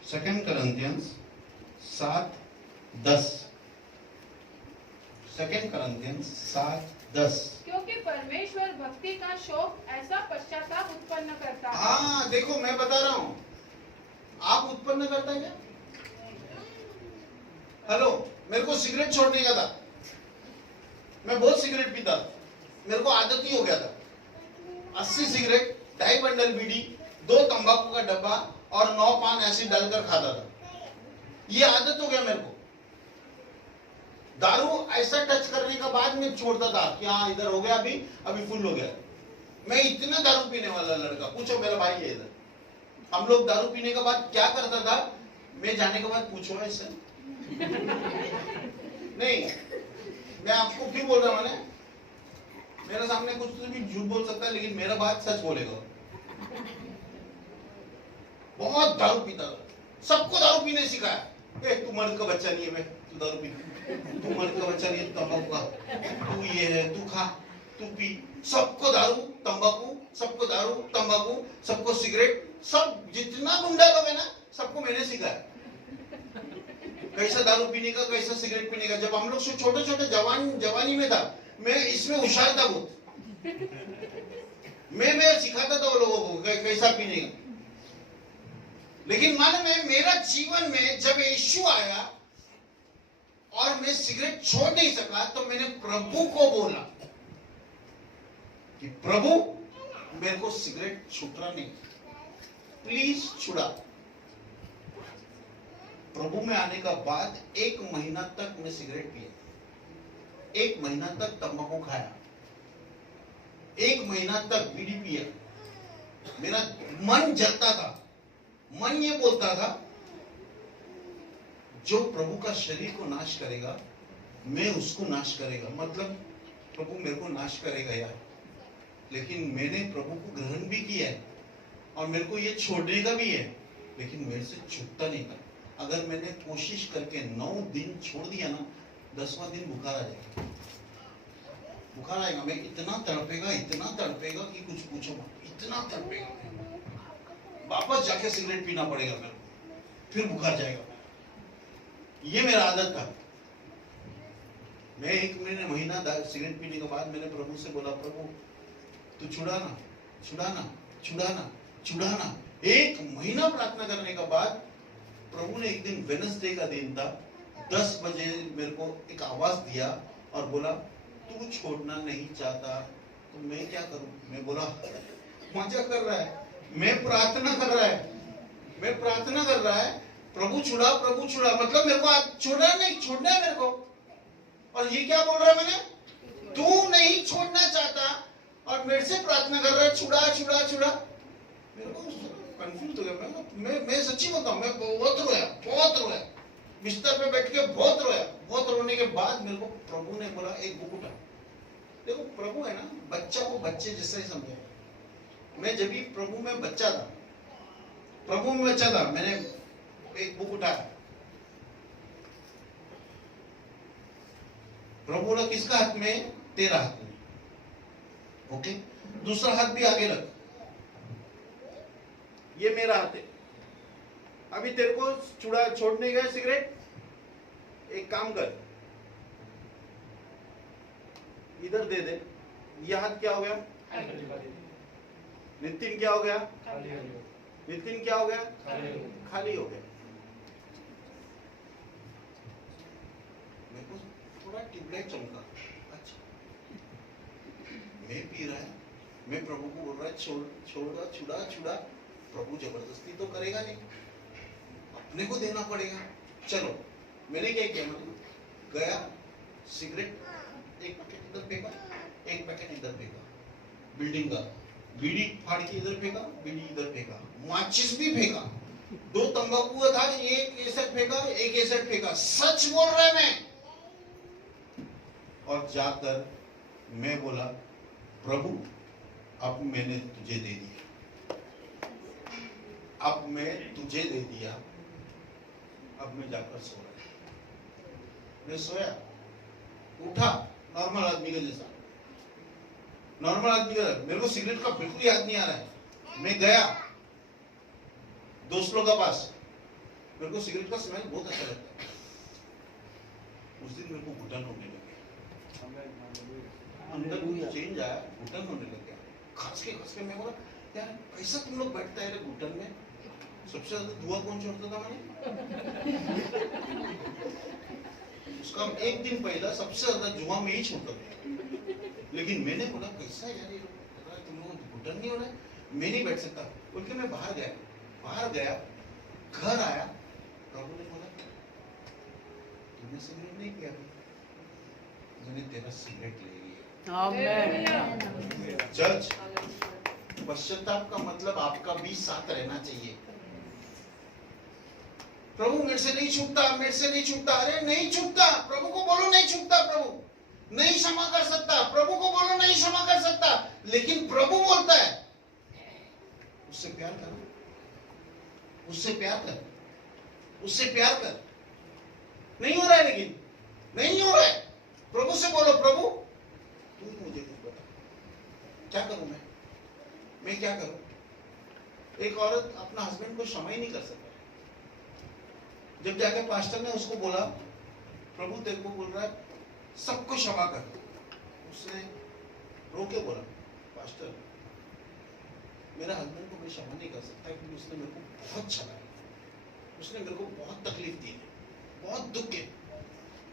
सेकंड करंथियंस 7:10। सेकंड करंथियंस 7:10। क्योंकि परमेश्वर भक्ति का शौक ऐसा पश्चाताप उत्पन्न करता है। हाँ देखो, मैं बता रहा हूं, आप उत्पन्न करता है क्या? हेलो, मेरे को सिगरेट छोड़ने का था, मैं बहुत सिगरेट पीता था, मेरे को आदत ही हो गया था। 80 सिगरेट, 2.5 बंडल बीड़ी, 2 तंबाकू का डब्बा और 9 पान ऐसे डालकर खाता था। ये आदत हो गया मेरे को। दारू ऐसा टच करने का बाद में छोड़ता था कि हाँ इधर हो गया, अभी फुल हो गया। मैं इतना दारू पीने वाला लड़का, पूछो, मेरा भाई है इधर। हम लोग दारू पीने के बाद क्या करता था, मैं जाने के बाद पूछो ऐसा नहीं, मैं आपको क्यों बोल रहा हूं, मैंने मेरे सामने कुछ तो भी झूठ बोल सकता है, लेकिन मेरा बात सच बोलेगा। बहुत दारू पीता था, सबको दारू पीने सिखाया। तू मर्द का बच्चा नहीं है, मैं तू दारू पी, तू मर्द का बच्चा नहीं है, तू तंबाकू खा, तू ये है, तू खा, तू पी। सबको दारू तंबाकू, सबको दारू तंबाकू, सबको सिगरेट, सब जितना गुंडा लोग है ना, सबको मैंने सिखाया कैसा दारू पीने का, कैसा सिगरेट पीने का। जब हम लोग छोटे छोटे जवानी में था, मैं इसमें होशियार था बहुत। मैं सिखाता था वो लोगों को कैसा पीने का। लेकिन मालूम है, मेरा जीवन में जब यीशु आया और मैं सिगरेट छोड़ नहीं सका, तो मैंने प्रभु को बोला कि प्रभु मेरे को सिगरेट छूटना नहीं, प्लीज छुड़ा। प्रभु में आने का बाद 1 महीना तक मैं सिगरेट पिया, 1 महीना तक तंबाकू खाया, 1 महीना तक बीड़ी पिया। मेरा मन जलता था, मन ये बोलता था जो प्रभु का शरीर को नाश करेगा, मैं उसको नाश करेगा। मतलब प्रभु मेरे को नाश करेगा यार। लेकिन मैंने प्रभु को ग्रहण भी किया है और मेरे को ये छोड़ने का भी है, लेकिन मेरे से छूटता नहीं था। अगर मैंने कोशिश करके 9 दिन छोड़ दिया ना, 10वां दिन बुखार आ जाएगा। बुखार आएगा, मैं इतना तड़पेगा कि कुछ पूछो मत, इतना तड़पेगा। वापस जाके सिगरेट पीना पड़ेगा मेरे को, फिर बुखार जाएगा। ये मेरा आदत था। मैं 1 महीना सिगरेट पीने के बाद मैंने प्रभु से बोला, प्रभु तू छुड़ाना छुड़ाना छुड़ाना छुड़ाना। 1 महीना प्रार्थना करने के बाद प्रभु ने एक दिन वेडनेसडे का दिन था, 10 बजे मेरे को एक आवाज दिया और बोला तू छोड़ना नहीं चाहता तो मैं क्या करूं। मैं बोला मजा कर रहा है, मैं प्रार्थना कर रहा है, प्रभु छुड़ा मतलब मेरे को आज छोड़ना है मेरे को। और ये क्या बोल रहा है, मैंने तू नहीं छोड़ना चाहता और मेरे से प्रार्थना कर रहा है छुड़ा। मेरे को कंफ्यूज हो गया। मैं सच्ची बताऊं, मैं बहुत रोया, बिस्तर पे बैठ के बहुत रोया। बहुत रोने के बाद मेरे को प्रभु ने बोला एक बुक उठा। देखो प्रभु है ना, बच्चा को बच्चे जैसा ही समझे। मैं जब भी प्रभु में बच्चा था, मैंने एक बुक उठाया। प्रभु बोला किसका हाथ में, तेरा हाथ में, ओके। दूसरा हाथ भी आगे रख, ये मेरा हाथ है। अभी तेरे को छोड़ने गया सिगरेट, एक काम कर, इधर दे दे। ये हाथ क्या हो गया, नितिन क्या हो गया, खाली हो गया। मेरे को थोड़ा ट्यूबलाइट चमका। अच्छा, मैं पी रहा है, मैं प्रभु को बोल रहा है छुड़ा। प्रभु जबरदस्ती तो करेगा नहीं, अपने को देना पड़ेगा। चलो मैंने क्या किया, मतलब गया, सिगरेट एक पैकेट इधर फेंका, एक पैकेट इधर फेंका, बिल्डिंग का बीड़ी फाड़ के इधर फेंका, बीड़ी इधर फेंका, माचिस भी फेंका, 2 तंबाकू था, एक केसर फेंका, एक केसर फेंका। सच बोल रहा है मैं। और जाकर मैं बोला प्रभु अब मैंने तुझे दे दिया, अब मैं जाकर सो रहा। मैं सोया, उठा नॉर्मल आदमी का जैसा, मेरे को सिगरेट का बिल्कुल याद नहीं आ रहा है। मैं गया दोस्तों के पास, मेरे को सिगरेट का स्मेल बहुत अच्छा लगता है। उस दिन मेरे को घुटन होने लगे, अंदर कुछ चेंज आया, घुटन होने लग गया। खास के मैं बोला यार कैसा तुम लोग बैठता है रे घुटन में। सबसे ज्यादा धुआं कौन छोड़ता था मैंने? उसका 1 दिन पहला सबसे ज्यादा धुआं में ही छोड़ता था। लेकिन मैंने बोला कैसा यार ये तुम लोग घुटन नहीं हो रहा है, मैं नहीं बैठ सकता बोल के मैं बाहर गया, घर आया। प्रभु ने बोला तुमने सिगरेट नहीं पिया, मैंने तेरा सिगरेट ले लिया। चर्च, पश्चाताप का मतलब आपका भी साथ रहना चाहिए। प्रभु मेरे से नहीं छूटता, अरे नहीं छूटता। प्रभु को बोलो नहीं छूटता, प्रभु नहीं क्षमा कर सकता, प्रभु को बोलो नहीं क्षमा कर सकता। लेकिन प्रभु बोलता है उससे प्यार कर, उससे प्यार कर। नहीं हो रहा है, लेकिन नहीं हो रहा है। प्रभु से बोलो प्रभु तू मुझे कुछ बता, क्या करूं मैं क्या करूं। एक औरत अपना हस्बैंड को क्षमा ही नहीं कर सकती। जब जाके पास्टर ने उसको बोला प्रभु तेरे को बोल रहा है सबको क्षमा कर, उसने रो के बोला पास्टर मेरा हस्बैंड को मैं क्षमा नहीं कर सकता क्योंकि उसने मेरे को बहुत छलाया, उसने मेरे को बहुत तकलीफ दी है, बहुत दुख है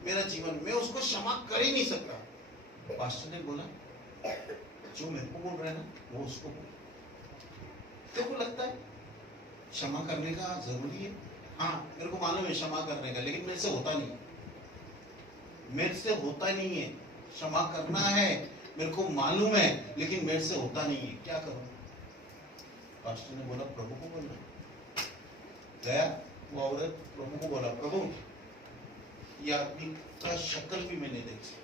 मेरा जीवन, मैं उसको क्षमा कर ही नहीं सकता। पास्टर ने बोला जो मेरे को बोल रहा है ना वो उसको बोल। तेरे को लगता है क्षमा करने का जरूरी है? हाँ मेरे को मालूम है क्षमा करने का, लेकिन मेरे से होता नहीं है। क्षमा करना है मेरे को मालूम है, लेकिन मेरे से होता नहीं है, क्या करूं। पास्टर ने बोला प्रभु को बोलना। गया वो औरत प्रभु को बोला प्रभु ये आदमी का शक्ल भी मैं नहीं देख सकता,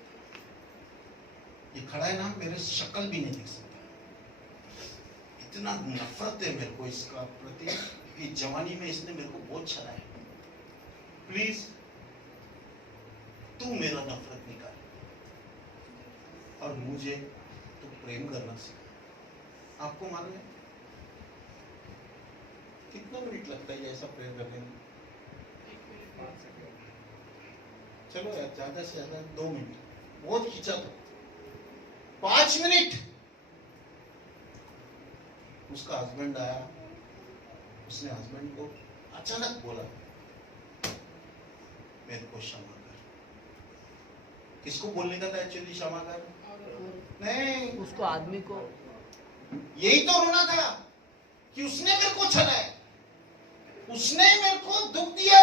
ये खड़ा है ना मेरे शक्ल भी नहीं देख सकता, इतना नफरत है मेरे को इसका प्रति। ये जवानी में इसने मेरे को बहुत छलाया, प्लीज तू मेरा नफरत निकाल। और मुझे तो प्रेम करना सीखा। आपको मालूम है कितना मिनट लगता है ऐसा प्रेम करने में? चलो यार, ज्यादा से ज्यादा 2 मिनट, बहुत खींचा तो 5 मिनट। उसका हस्बैंड आया, उसने हस्बैंड को अचानक बोला मेरे को क्षमा कर। किसको बोलने का था एक्चुअली क्षमा कर? नहीं, उसको आदमी को यही तो रोना था कि उसने मेरे को छला है, उसने मेरे को दुख दिया।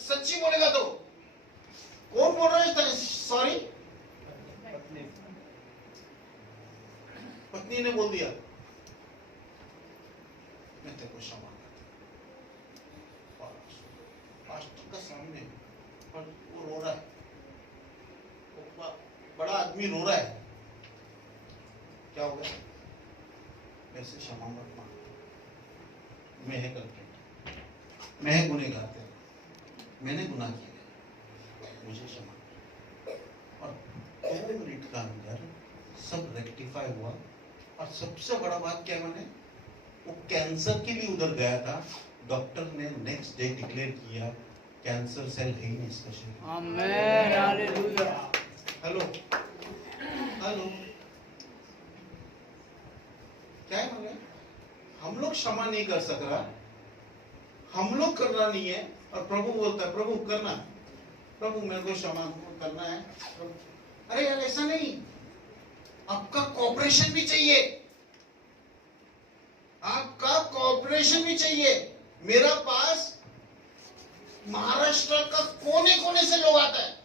सच्ची बोलेगा तो कौन बोल रहा है सॉरी? पत्नी ने बोल दिया मैं तेरे को क्षमा करता हूं। पास्टर का सामने, पर वो रो रहा है, वो बड़ा आदमी रो रहा है। क्या हो गया? मेरे से क्षमा मत मांग, मैं है कल्प्रिट, मैं है गुनहगार तेरा, मैंने गुनाह किया, मुझे क्षमा कर। और 2 मिनट का अंदर सब रेक्टिफाई हुआ। और सबसे बड़ा बात क्या, मैंने वो कैंसर के लिए उधर गया था, डॉक्टर ने नेक्स्ट डे डिक्लेयर किया कैंसर सेल है ही नहीं इसका शरीर। आमेन, हालेलुया। हेलो हेलो, क्या है मतलब? हम लोग क्षमा नहीं कर सक रहा, हम लोग करना नहीं है, और प्रभु बोलता है प्रभु करना, प्रभु मेरे को क्षमा करना है। अरे यार ऐसा नहीं, आपका कोऑपरेशन भी चाहिए, आपका कोऑपरेशन भी चाहिए। मेरा पास महाराष्ट्र का कोने कोने से लोग आता है,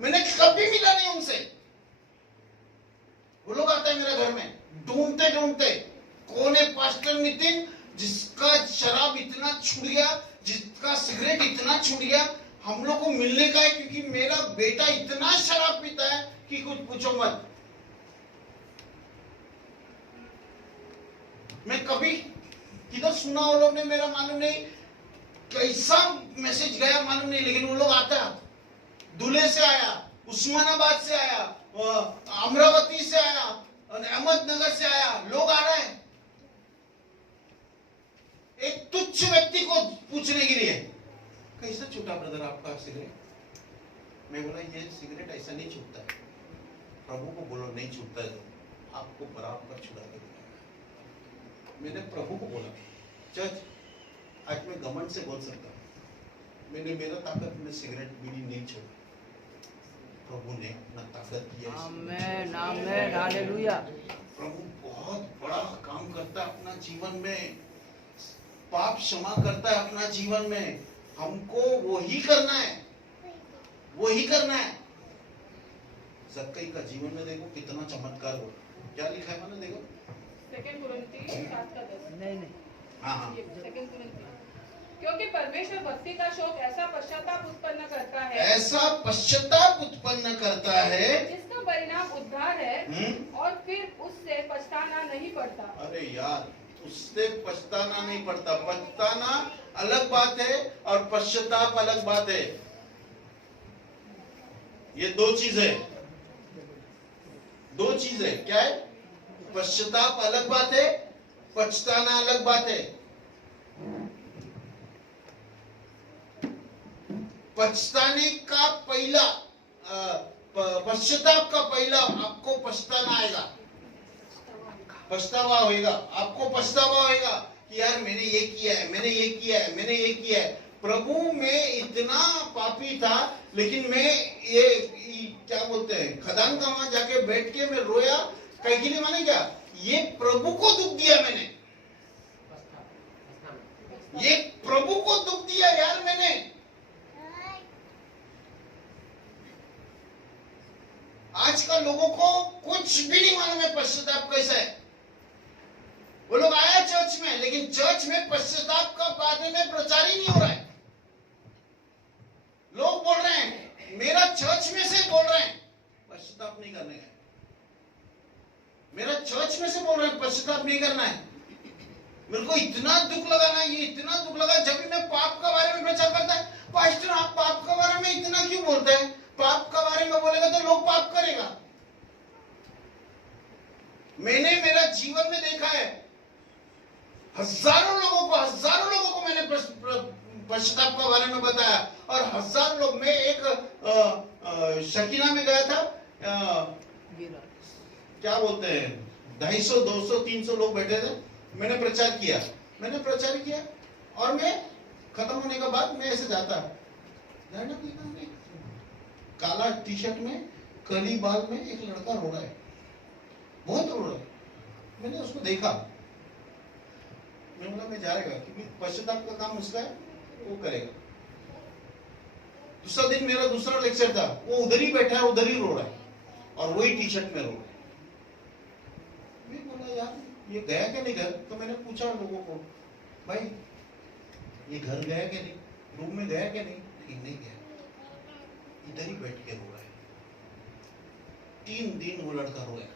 मैंने कभी मिला नहीं उनसे, वो लोग आता है मेरे घर में ढूंढते ढूंढते। कौन है पास्टर नितिन जिसका शराब इतना छूट गया, जिसका सिगरेट इतना छूट गया? हम लोग को मिलने का है, क्योंकि मेरा बेटा इतना शराब पीता है कि कुछ पूछो मत। मैं कभी किधर सुना वो लोग ने, मेरा मालूम नहीं, कैसा मैसेज गया मालूम नहीं, लेकिन वो लोग आता है। दूल्हे से आया, उस्मानाबाद से आया, अमरावती से आया, अहमदनगर से आया, लोग आ रहे हैं एक तुच्छ व्यक्ति को पूछने के लिए, कैसा छूटा ब्रदर आपका सिगरेट? मैं बोला ये सिगरेट ऐसा नहीं छूटता है, प्रभु को बोलो नहीं छूटता है, आपको बराबर छुड़ा के दिखाएगा। मैंने प्रभु को बोला, चर्च आज मैं घमंड से बोल सकता हूँ, मैंने मेरा ताकत में सिगरेट बीड़ी नहीं छोड़ा, प्रभु ने अपना ताकत दिया। आमेन, आमेन, हालेलुया। प्रभु बहुत बड़ा काम करता है अपना जीवन में, पाप क्षमा करता है अपना जीवन में। हमको वही करना है, वही करना है। जक्कई का जीवन में देखो कितना चमत्कार हो, क्या लिखा है मैंने, देखो 2 कुरिन्थी 7:10। नहीं, हाँ, 2 कुरिन्थी। क्योंकि परमेश्वर भक्ति का शौक ऐसा पश्चाताप उत्पन्न करता है, ऐसा पश्चाताप उत्पन्न करता है जिसका परिणाम उद्धार है, और फिर उससे पछताना नहीं पड़ता। अरे यार, उससे पछताना नहीं पड़ता। पछताना अलग बात है और पश्चाताप अलग बात है, ये दो चीजें, दो चीजें। क्या है? पश्चाताप अलग बात है, पछताना अलग बात है। पछताने का पहला, पश्चाताप का पहला आपको पछताना आएगा, पछतावा होएगा, आपको पछतावा होएगा कि यार मैंने ये किया है, मैंने ये किया है, मैंने ये किया है। प्रभु मैं इतना पापी था, लेकिन मैं ये क्या बोलते हैं, खदान का वहां जाके बैठ के मैं रोया, कहीं के लिए माने क्या, ये प्रभु को दुख दिया मैंने, ये प्रभु को दुख दिया यार मैंने। आजकल लोगों को कुछ भी नहीं मालूम है पश्चाताप कैसा है। वो लोग आया चर्च में, लेकिन चर्च में पश्चाताप का बारे में प्रचार ही नहीं हो रहा है। लोग बोल रहे हैं, मेरा चर्च में से बोल रहे हैं पश्चाताप नहीं करने है, मेरा चर्च में से बोल रहे हैं पश्चाताप नहीं करना है। मेरे को इतना दुख लगा ना, ये इतना दुख लगा जब भी मैं पाप का बारे में प्रचार करता है। पास्टर आप पाप के बारे में इतना क्यों बोलते हैं? पाप के बारे में बोलेगा तो लोग पाप करेगा, मैंने मेरा जीवन में देखा है, हजारों लोगों को मैंने पश्चाताप के बारे में बताया, और हजारों लोग, मैं एक शकीना में गया था, क्या बोलते हैं, 250, 200, 300 लोग बैठे थे, मैंने प्रचार किया, और मैं खत्म होने के बाद मैं ऐसे जाता, काला टी शर्ट में, कर्ली बाल में एक लड़का रो रहा है, बहुत रो रहा है। मैंने उसको देखा, मैंने बोला मैं जाएगा, क्योंकि पश्चाताप का काम उसका है, वो करेगा। दूसरा दिन मेरा दूसरा लेक्चर था, वो उधर ही बैठा है, उधर ही रो रहा है, और वही टी शर्ट में रो रहा है। मैं बोला यार ये गया क्या नहीं घर? तो मैंने पूछा लोगों को, भाई ये घर गया क्या नहीं, रूम में गया क्या नहीं? नहीं गया, इधर ही बैठ के रो रहा है। 3 दिन वो लड़का रोया,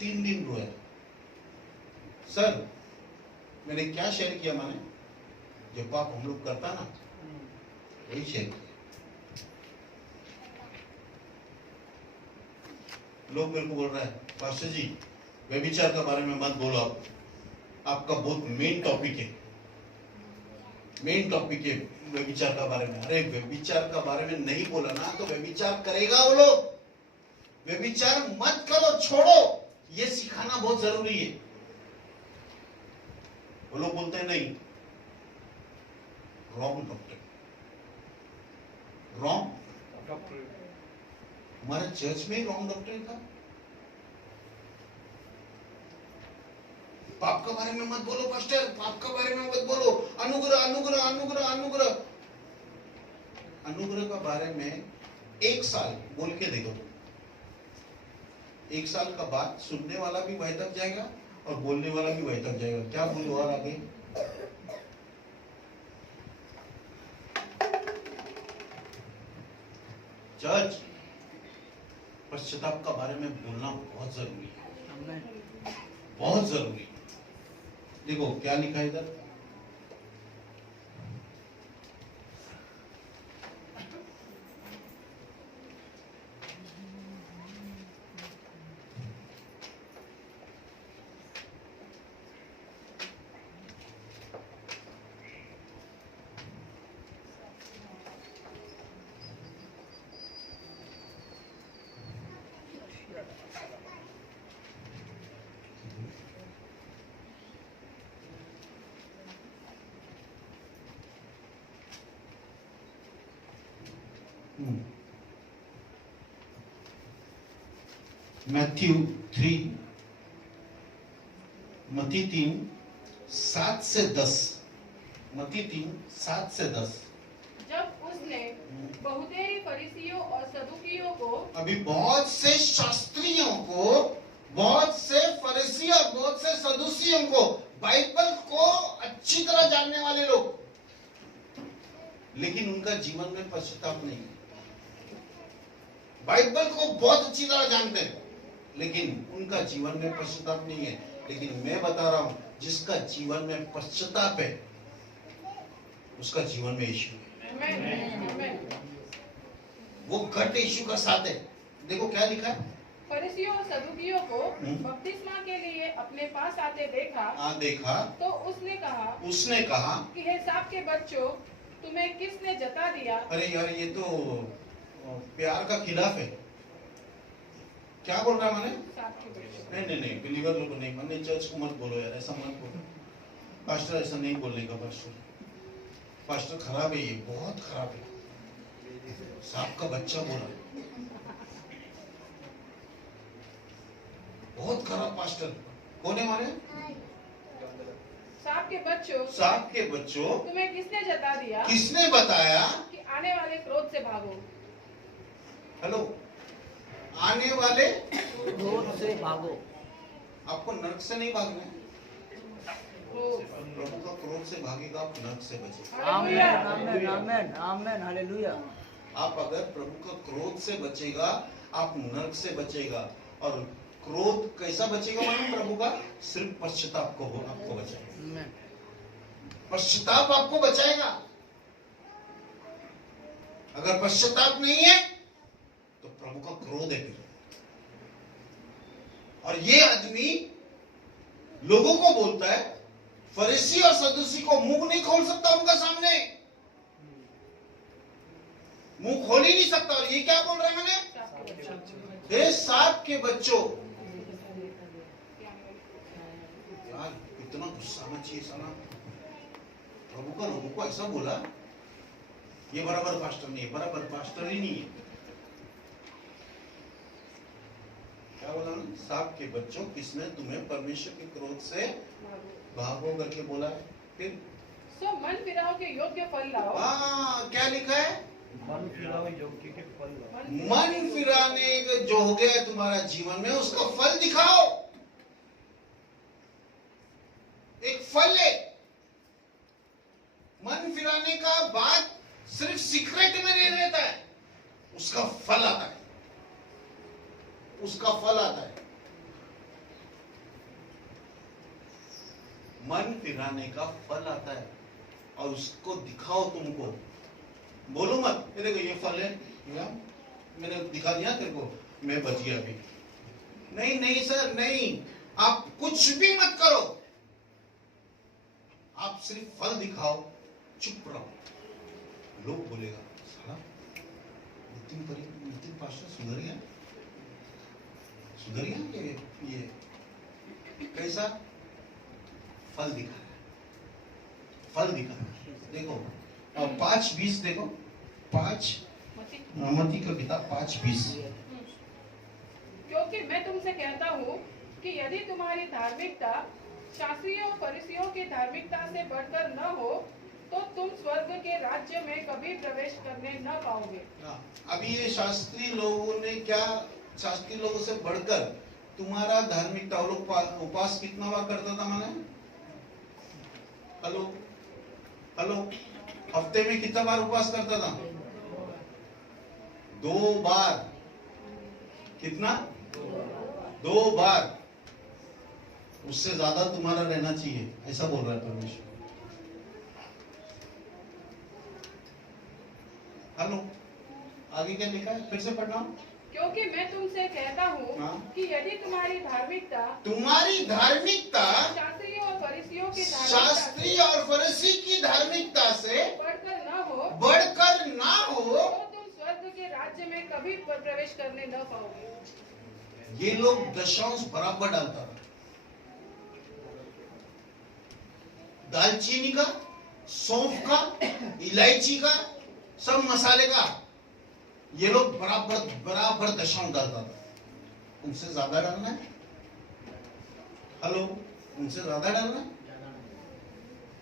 3 दिन रोया। सर मैंने क्या शेयर किया? मैंने जो पाप हम लोग करता ना, वही शेयर किया। लोग मेरे को बोल रहा है, पास्टर जी व्यभिचार के बारे में मत बोलो, आपका बहुत मेन टॉपिक है व्यभिचार का बारे में। अरे व्यभिचार का बारे में नहीं बोला ना तो व्यभिचार करेगा वो लोग। व्यभिचार मत करो, छोड़ो, ये सिखाना बहुत जरूरी है। वो लोग बोलते हैं नहीं, रॉन्ग डॉक्टर, रॉन्ग डॉक्टर। हमारे चर्च में रॉन्ग डॉक्टर था। पाप के बारे में मत बोलो पास्टर, पाप के बारे में मत बोलो, अनुग्रह अनुग्रह अनुग्रह अनुग्रह अनुग्रह के बारे में 1 साल बोल के देखो, 1 साल का बाद सुनने वाला भी वहीं तक जाएगा और बोलने वाला भी वहीं तक जाएगा। क्या बोलो और आगे? चर्च पश्चाताप का बारे में बोलना बहुत जरूरी है, बहुत जरूरी है। देखो क्या लिखा है इधर, मैथ्यू 3, मत्ती 3, 7 से 10, मत्ती 3, 7 से 10। जब उसने बहुतेरे फरीसियों और सदुकियों को, अभी बहुत से शास्त्रियों को, बहुत से फरीसियों, बहुत से सदुसियों को, बाइबल को अच्छी तरह जानने वाले लोग, लेकिन उनका जीवन में पश्चाताप नहीं है। बाइबल को बहुत अच्छी तरह जानते हैं लेकिन उनका जीवन में पश्चाताप नहीं है। लेकिन मैं बता रहा हूं, जिसका जीवन में पश्चाताप है उसका जीवन में यीशु है, वो घट यीशु का साथ है। देखो क्या लिखा है, फरीसियों और सदुकियों को बपतिस्मा के लिए अपने पास आते देखा, देखा तो उसने कहा कि हे सांप के बच्चों, तुम्हें किसने जता दिया? अरे यार ये तो प्यार का खिलाफ है। क्या बोल रहा मैंने? नहीं बिलीवर लोग नहीं, मैंने चर्च को मत बोलो यार, ऐसा मत बोलो पास्टर, ऐसा नहीं बोलने का पास्टर खराब है, ये बहुत खराब है। सांप का बच्चा बोला, बहुत खराब पास्टर। कौन है माने? सांप के बच्चों, तुम्हें किसने जता दिया? किसने बताया कि आने वाले क्रोध से भागो। हेलो, आने वाले क्रोध से भागो। आपको नरक से नहीं भागना है, प्रभु का क्रोध से भागेगा, आप नरक से बचेगा। आमेन आमेन आमेन आमेन, हालेलुया। आप अगर प्रभु का क्रोध से बचेगा, आप नरक से बचेगा। और क्रोध कैसा बचेगा मालूम? प्रभु का सिर्फ पश्चाताप को आपको बचाएगा, पश्चाताप आपको बचाएगा। अगर पश्चाताप नहीं है तो प्रभु का क्रोध है फिर। और ये आदमी लोगों को बोलता है, फरीसी और सदूसी को मुंह नहीं खोल सकता उनका सामने, मुंह खोल ही नहीं सकता। और ये क्या बोल रहा है मैंने, हे सांप के बच्चों। यार इतना गुस्सा मत चाहिए साला, प्रभु को ऐसा बोला, ये बराबर पास्टर नहीं है, बराबर पास्टर ही नहीं है। क्या बोला ना, सांप के बच्चों, किसने तुम्हें परमेश्वर के क्रोध से भागो करके बोला है? फिर सो मन फिराओ के योग्य फल लाओ। हाँ, क्या लिखा है, मन फिराओ योग्य के फल लाओ। मन फिराने जो हो गया तुम्हारा जीवन में, उसका फल दिखाओ। एक फल है। मन फिराने का बात सिर्फ सीक्रेट में नहीं रहता है, उसका फल आता है, उसका फल आता है। मन फिराने का फल आता है और उसको दिखाओ तुमको। बोलो मत, ये देखो ये फल है, मैंने दिखा दिया तेरे को, मैं बच गया अभी। नहीं नहीं सर नहीं, आप कुछ भी मत करो, आप सिर्फ फल दिखाओ, चुप रहो। लोग बोलेगा साला नितिन पास्टर सुधर गया, सुधर गया, ये कैसा फल दिखा रहा है, फल दिखा रहा है। देखो 5:20 देखो, 5 मत्ती का किताब 5:20। क्योंकि मैं तुमसे कहता हूँ कि यदि तुम्हारी धार्मिकता शास्त्रियों और फरीसियों की धार्मिकता से बढ़कर न हो, तो तुम स्वर्ग के राज्य में कभी प्रवेश करने न पाओगे। अभी ये शास्त्री लोगों ने क्या, शास्त्री लोगों से बढ़कर तुम्हारा धार्मिकता, और लोग उपवास कितना बार करता था मैंने, हेलो, हफ्ते में कितना बार उपवास करता था? 2 बार। कितना? 2 बार। उससे ज्यादा तुम्हारा रहना चाहिए, ऐसा बोल रहा है परमेश्वर। हेलो, आगे क्या लिखा है, फिर से पढ़ना। क्योंकि मैं तुमसे कहता हूँ कि यदि तुम्हारी धार्मिकता शास्त्री और फरीसी की धार्मिकता से बढ़कर ना हो, तो तुम स्वर्ग के राज्य में कभी प्रवेश करने न पाओगे। ये लोग दशांश बराबर डालता था, दालचीनी का, सौंफ का, इलायची का, सब मसाले का, ये लोग बराबर दशांश डालता था। उनसे ज्यादा डालना है, हेलो, उनसे ज्यादा डालना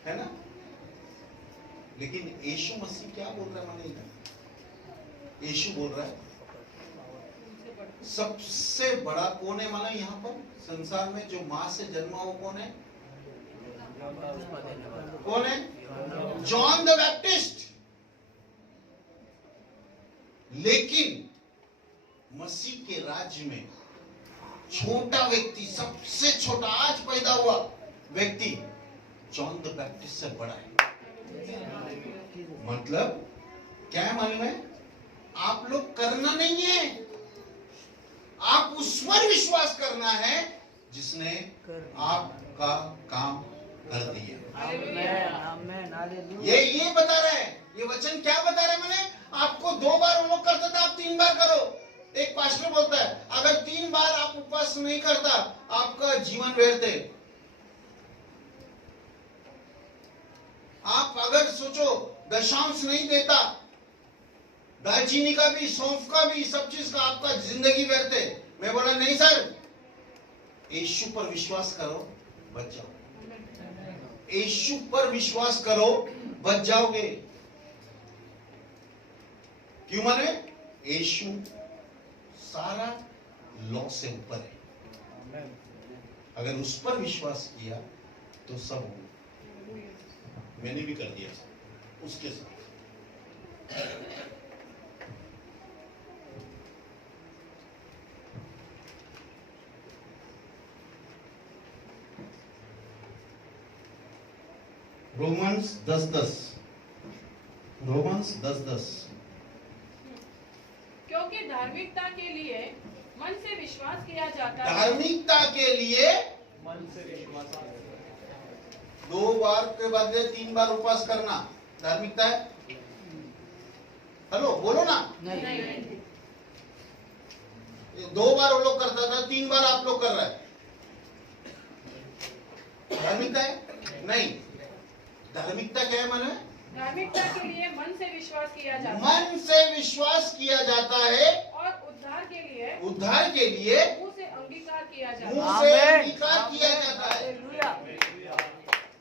है ना। लेकिन यीशु मसीह क्या बोल रहा है माने, यीशु बोल रहा है सबसे बड़ा कौन है माना यहाँ पर संसार में, जो मां से जन्मा हो कौन है? कौन है? John the Baptist. लेकिन मसीह के राज्य में छोटा व्यक्ति, सबसे छोटा आज पैदा हुआ व्यक्ति जॉन द बैप्टिस्ट से बड़ा है। मतलब क्या है मालूम है, आप लोग करना नहीं है, आप उस पर विश्वास करना है जिसने आपका काम कर दिया। ये बता रहा है, ये वचन क्या बता रहा है मैंने, आपको 2 बार वो लोग करता था, आप 3 बार करो। एक पास्टर बोलता है अगर 3 बार आप उपवास नहीं करता, आपका जीवन व्यर्थ है। आप अगर सोचो दशांश नहीं देता, दालचीनी का भी, सौंफ का भी, सब चीज का, आपका जिंदगी व्यर्थ है। मैं बोला नहीं सर, यीशु पर विश्वास करो, बच जाओ। यीशु पर विश्वास करो, बच जाओगे। क्यों माने? यीशु सारा लॉ से ऊपर है। अगर उस पर विश्वास किया तो सब हो। मैंने भी कर दिया उसके साथ। Romans 10:10, Romans 10:10। क्योंकि धार्मिकता के लिए मन से विश्वास किया जाता है। धार्मिकता के लिए मन से विश्वास किया। 2 बार के बदले 3 बार उपवास करना धार्मिकता है? हेलो बोलो ना। नहीं। 2 बार वो लोग करता था, 3 बार आप लोग कर रहे हैं, धार्मिकता है? नहीं। धार्मिकता क्या है? माने धार्मिकता के लिए मन से विश्वास किया जाता है मन से विश्वास किया जाता है और उद्धार के लिए मुंह से अंगीकार किया जाता है। मुंह से अंगीकार किया जाता है। हालेलुया।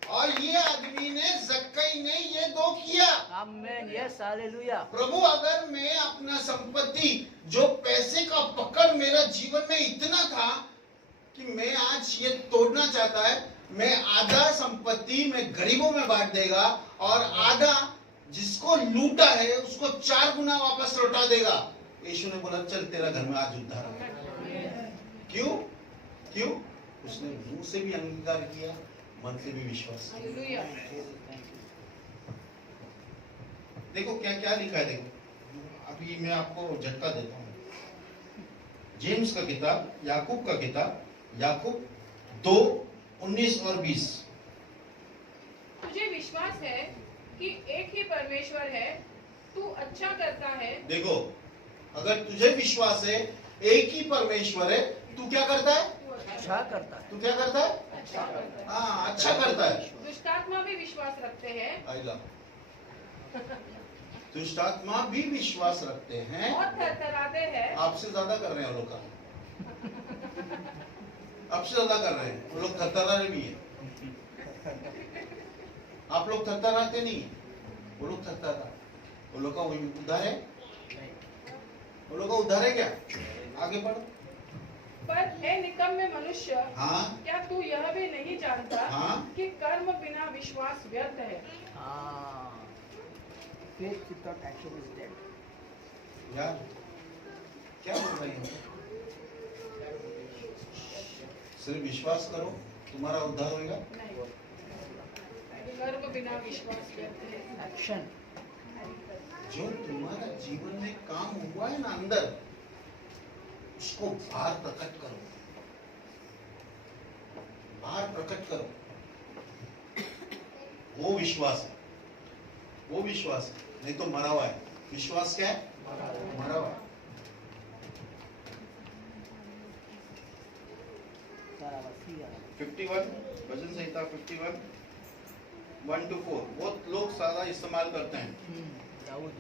और ये आदमी ने, जक्कई ने ये 2 किया। आमेन। Yes, hallelujah. प्रभु, अगर मैं अपना संपत्ति, जो पैसे का पकड़ मेरा जीवन में इतना था कि मैं आज ये तोड़ना चाहता है, मैं आधा संपत्ति मैं गरीबों में बांट देगा और आधा जिसको लूटा है उसको 4 गुना वापस लौटा देगा। यीशु ने बोला चल तेरा घर में आज उद्धार होगा। क्यों? उसने मुंह से भी अंगीकार किया, मन से भी विश्वास किया। हालेलुया। देखो क्या क्या लिखा है, देखो अभी मैं आपको झटका देता हूँ। जेम्स का किताब, याकूब का किताब, याकूब 2:19 और 20। तुझे विश्वास है कि एक ही परमेश्वर है, तू अच्छा करता है। देखो, अगर तुझे विश्वास है एक ही परमेश्वर है, तू क्या करता है? तू अच्छा करता है। तू क्या करता है? अच्छा करता है। हाँ, अच्छा करता है। दुष्टात्मा भी विश्वास रखते हैं आइला। दुष्टात्मा भी विश्वास रखते हैं और थरथराते हैं। आपसे ज्यादा कर रहे हैं वो लोग काम। आपसे ज्यादा कर रहे हैं वो लोग, थरथरा रहे भी है। आप लोग थरथराते नहीं है, वो लोग थरथरा। वो लोग का उद्धार है? वो लोग का उद्धार है क्या? आगे पढ़ो। पर हे निकम्मे मनुष्य, हाँ क्या तू यह भी नहीं जानता हाँ। कि कर्म बिना विश्वास व्यर्थ है? हाँ। Faith without action is dead. यार क्या बोल रही हो? सिर्फ विश्वास करो तुम्हारा उद्धार होगा? नहीं, कर्म बिना विश्वास व्यर्थ है। Action. जो तुम्हारा जीवन में काम हुआ है ना अंदर, उसको बाहर प्रकट करो, बाहर प्रकट करो। वो विश्वास है, वो विश्वास है, नहीं तो मरा हुआ है। विश्वास क्या है? मरा हुआ है। सारा वसीला। 51 भजन संहिता 51 1-4 बहुत लोग सादा इस्तेमाल करते हैं। दाऊद।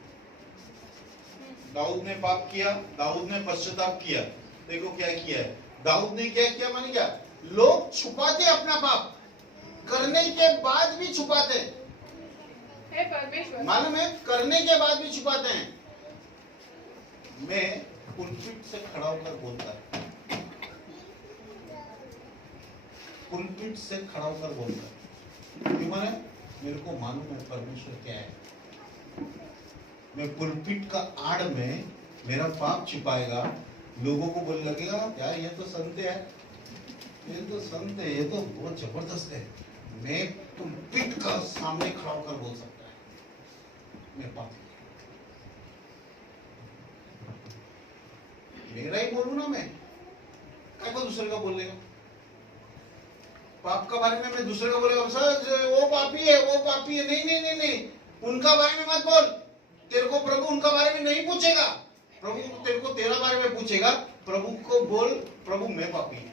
दाऊद ने पाप किया, दाऊद ने पश्चाताप किया। देखो क्या किया है दाऊद ने, क्या किया माने क्या? लोग छुपाते अपना पाप, करने के बाद भी छुपाते। हे परमेश्वर, मालूम है, करने के बाद भी छुपाते हैं। मैं पुलपिट से खड़ा होकर बोलता, पुलपिट से खड़ा होकर बोलता, क्यों माने? मेरे को मालूम है परमेश्वर क्या है। मैं पुलपिट का आड़ में मेरा पाप छिपाएगा, लोगों को बोलने लगेगा यार ये तो संत है, ये तो संत है, ये तो बहुत जबरदस्त है। मैं पुलपिट का सामने खड़ा होकर बोल सकता है मैं पाप, मेरा ही बोलूं ना मैं, क्या को दूसरे का बोल लेगा? पाप का बारे में मैं दूसरे का बोलेगा सर वो पापी है, वो पापी है। नहीं नहीं नहीं नहीं, उनका बारे में मत बोल। तेरे को प्रभु उनका बारे में नहीं पूछेगा, प्रभु तेरे को तेरा बारे में पूछेगा। प्रभु को बोल प्रभु मैं पापी हूं।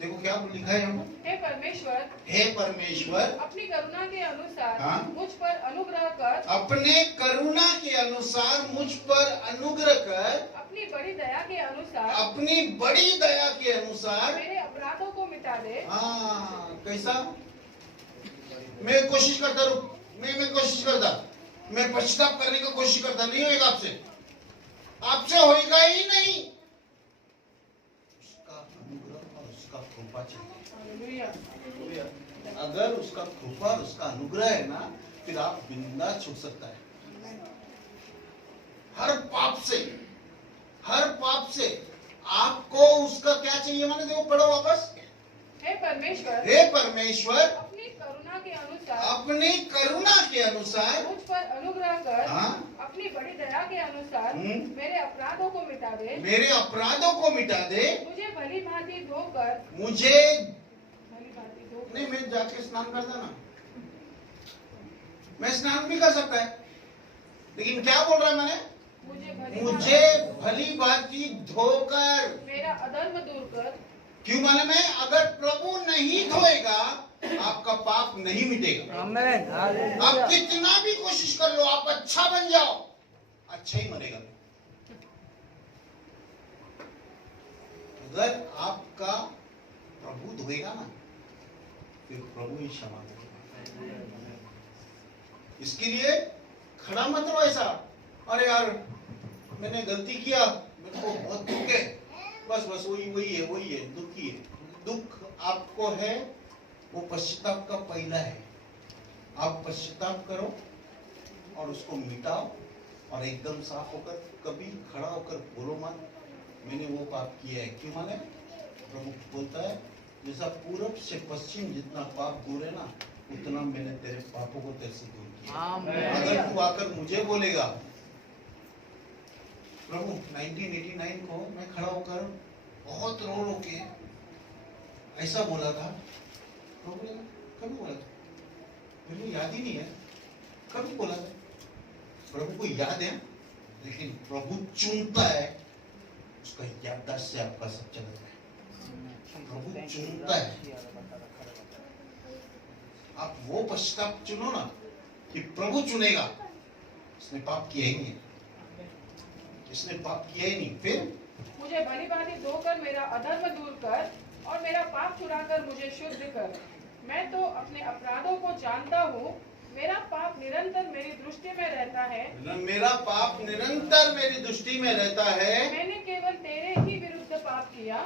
देखो क्या लिखा है यहाँ, हे परमेश्वर, हे परमेश्वर अपनी करुणा के अनुसार हाँ? मुझ पर अनुग्रह कर, अपने करुणा के अनुसार मुझ पर अनुग्रह कर, अपनी बड़ी दया के अनुसार अपनी बड़ी दया के अनुसार मेरे अपराधों को मिटा दे। हाँ, कैसा? मैं कोशिश करता रुक, मैं कोशिश करता, मैं पश्चाताप करने की कोशिश करता, नहीं होगा आपसे, आपसे होगा ही नहीं। उसका अनुग्रह और उसका कृपा चाहिए। हालेलुया। अगर उसका कृपा और उसका अनुग्रह है ना, फिर आप बिंदास छूट सकता है हर पाप से, हर पाप से। आपको उसका क्या चाहिए माने? देखो पढ़ो वापस। हे परमेश्वर, हे परमेश्वर, अपनी करुणा के अनुसार अपनी करुणा के अनुसार मुझ पर अनुग्रह कर, हाँ? अपनी बड़ी दया के अनुसार मेरे अपराधों को मिटा दे, मेरे अपराधों को मिटा दे, मुझे भली भांति धोकर, मुझे भली भांति धोकर, नहीं, मैं जाके स्नान कर देना, मैं स्नान भी कर सकता है, लेकिन क्या बोल रहा है मैंने, मुझे भली भांति धोकर, मेरा अधर्म दूर कर। क्यों मालूम है? अगर प्रभु नहीं धोएगा आपका पाप नहीं मिटेगा। आमेन। आप कितना भी कोशिश कर लो, आप अच्छा बन जाओ, अच्छा ही मरेगा। अगर आपका प्रभु धोएगा ना, फिर प्रभु ही क्षमा करेगा। इसके लिए खड़ा मत रहो ऐसा, अरे यार मैंने गलती किया, मेरे को बहुत दुख है, बस बस वही है, दुखी है। दुख आपको है, वो पश्चाताप का पहला है। आप पश्चाताप करो और उसको मिटाओ और एकदम साफ होकर कभी खड़ा होकर बोलो मत मैंने वो पाप किया है। क्यों माने? प्रभु बोलता है जैसा पूरब से पश्चिम जितना पाप दूर है ना, उतना मैंने तेरे पापों को तेरे से दूर किया। अगर तू आकर मुझे बोलेगा प्रभु 1989 को मैं खड़ा होकर बहुत रो के ऐसा बोला था, प्रभु बोलेगा कभी बोला था? मेरे को याद ही नहीं है कभी बोला था। प्रभु को याद है, लेकिन प्रभु चुनता है, उसका याददाश्त से आपका सब चलता है। प्रभु चुनता है, आप वो पश्चाताप चुनो ना कि प्रभु चुनेगा। इसने पाप किया ही नहीं, इसने पाप किया ही नहीं। फिर मुझे भली भांति धोकर मेरा अधर्म दूर कर और मेरा पाप छुड़ाकर मुझे शुद्ध कर। मैं तो अपने अपराधों को जानता हूँ, मेरा पाप निरंतर मेरी दृष्टि में रहता है। मेरा पाप निरंतर मेरी दृष्टि में रहता है। मैंने केवल तेरे ही विरुद्ध पाप किया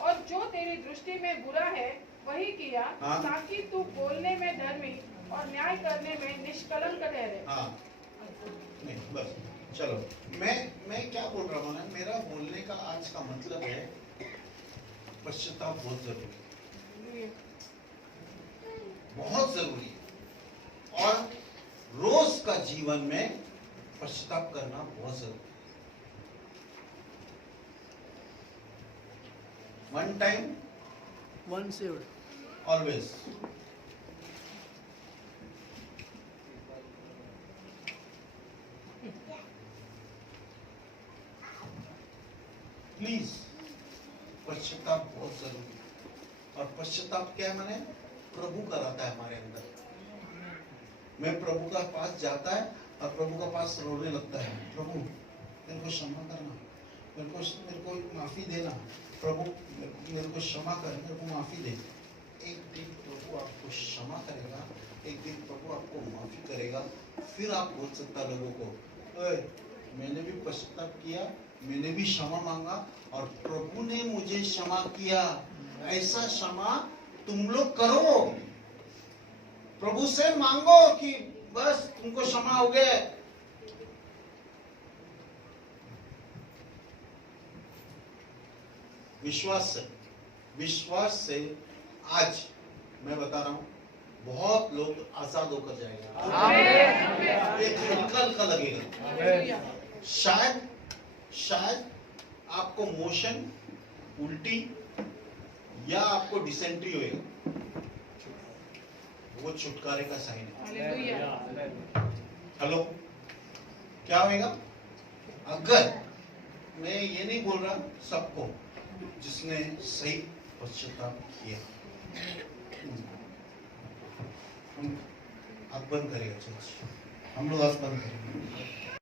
और जो तेरी दृष्टि में बुरा है वही किया, ताकि तू बोलने में धर्मी और न्याय करने में निष्कलंक ठहरे। हाँ, नहीं बस चलो, मैं क्या बोल रहा हूँ ना, मेरा बोलने का आज का मतलब है पश्चाताप बहुत जरूरी है, बहुत जरूरी है। और रोज का जीवन में पश्चाताप करना बहुत जरूरी है। One time one saved, always. Please, पश्चाताप बहुत जरूरी है। और पश्चाताप क्या है माने? प्रभु कराता है हमारे अंदर। मैं प्रभु का पास जाता है और प्रभु का पास रोने लगता है, प्रभु मेरे को क्षमा करना, मेरे को माफी देना, प्रभु मेरे को क्षमा कर, मेरे को माफी दे। एक दिन प्रभु आपको क्षमा करेगा, एक दिन प्रभु आपको माफी करेगा। फिर आप बोल सकता लोगों को, मैंने भी पश्चाताप किया, मैंने भी क्षमा मांगा और प्रभु ने मुझे क्षमा किया। ऐसा क्षमा तुम लोग करो, प्रभु से मांगो कि बस तुमको क्षमा हो गया। विश्वास से आज मैं बता रहा हूं, बहुत लोग आजाद होकर जाएंगे। एक हल्का लगेगा। शायद आपको मोशन, उल्टी या आपको डिसेंट्री होएगा, वो छुटकारे का साइन है। हेलो, क्या होएगा? अगर मैं ये नहीं बोल रहा सबको, जिसने सही पश्चाताप किया, हम आंख बंद करेगा, हम लोग आंख बंद करेंगे।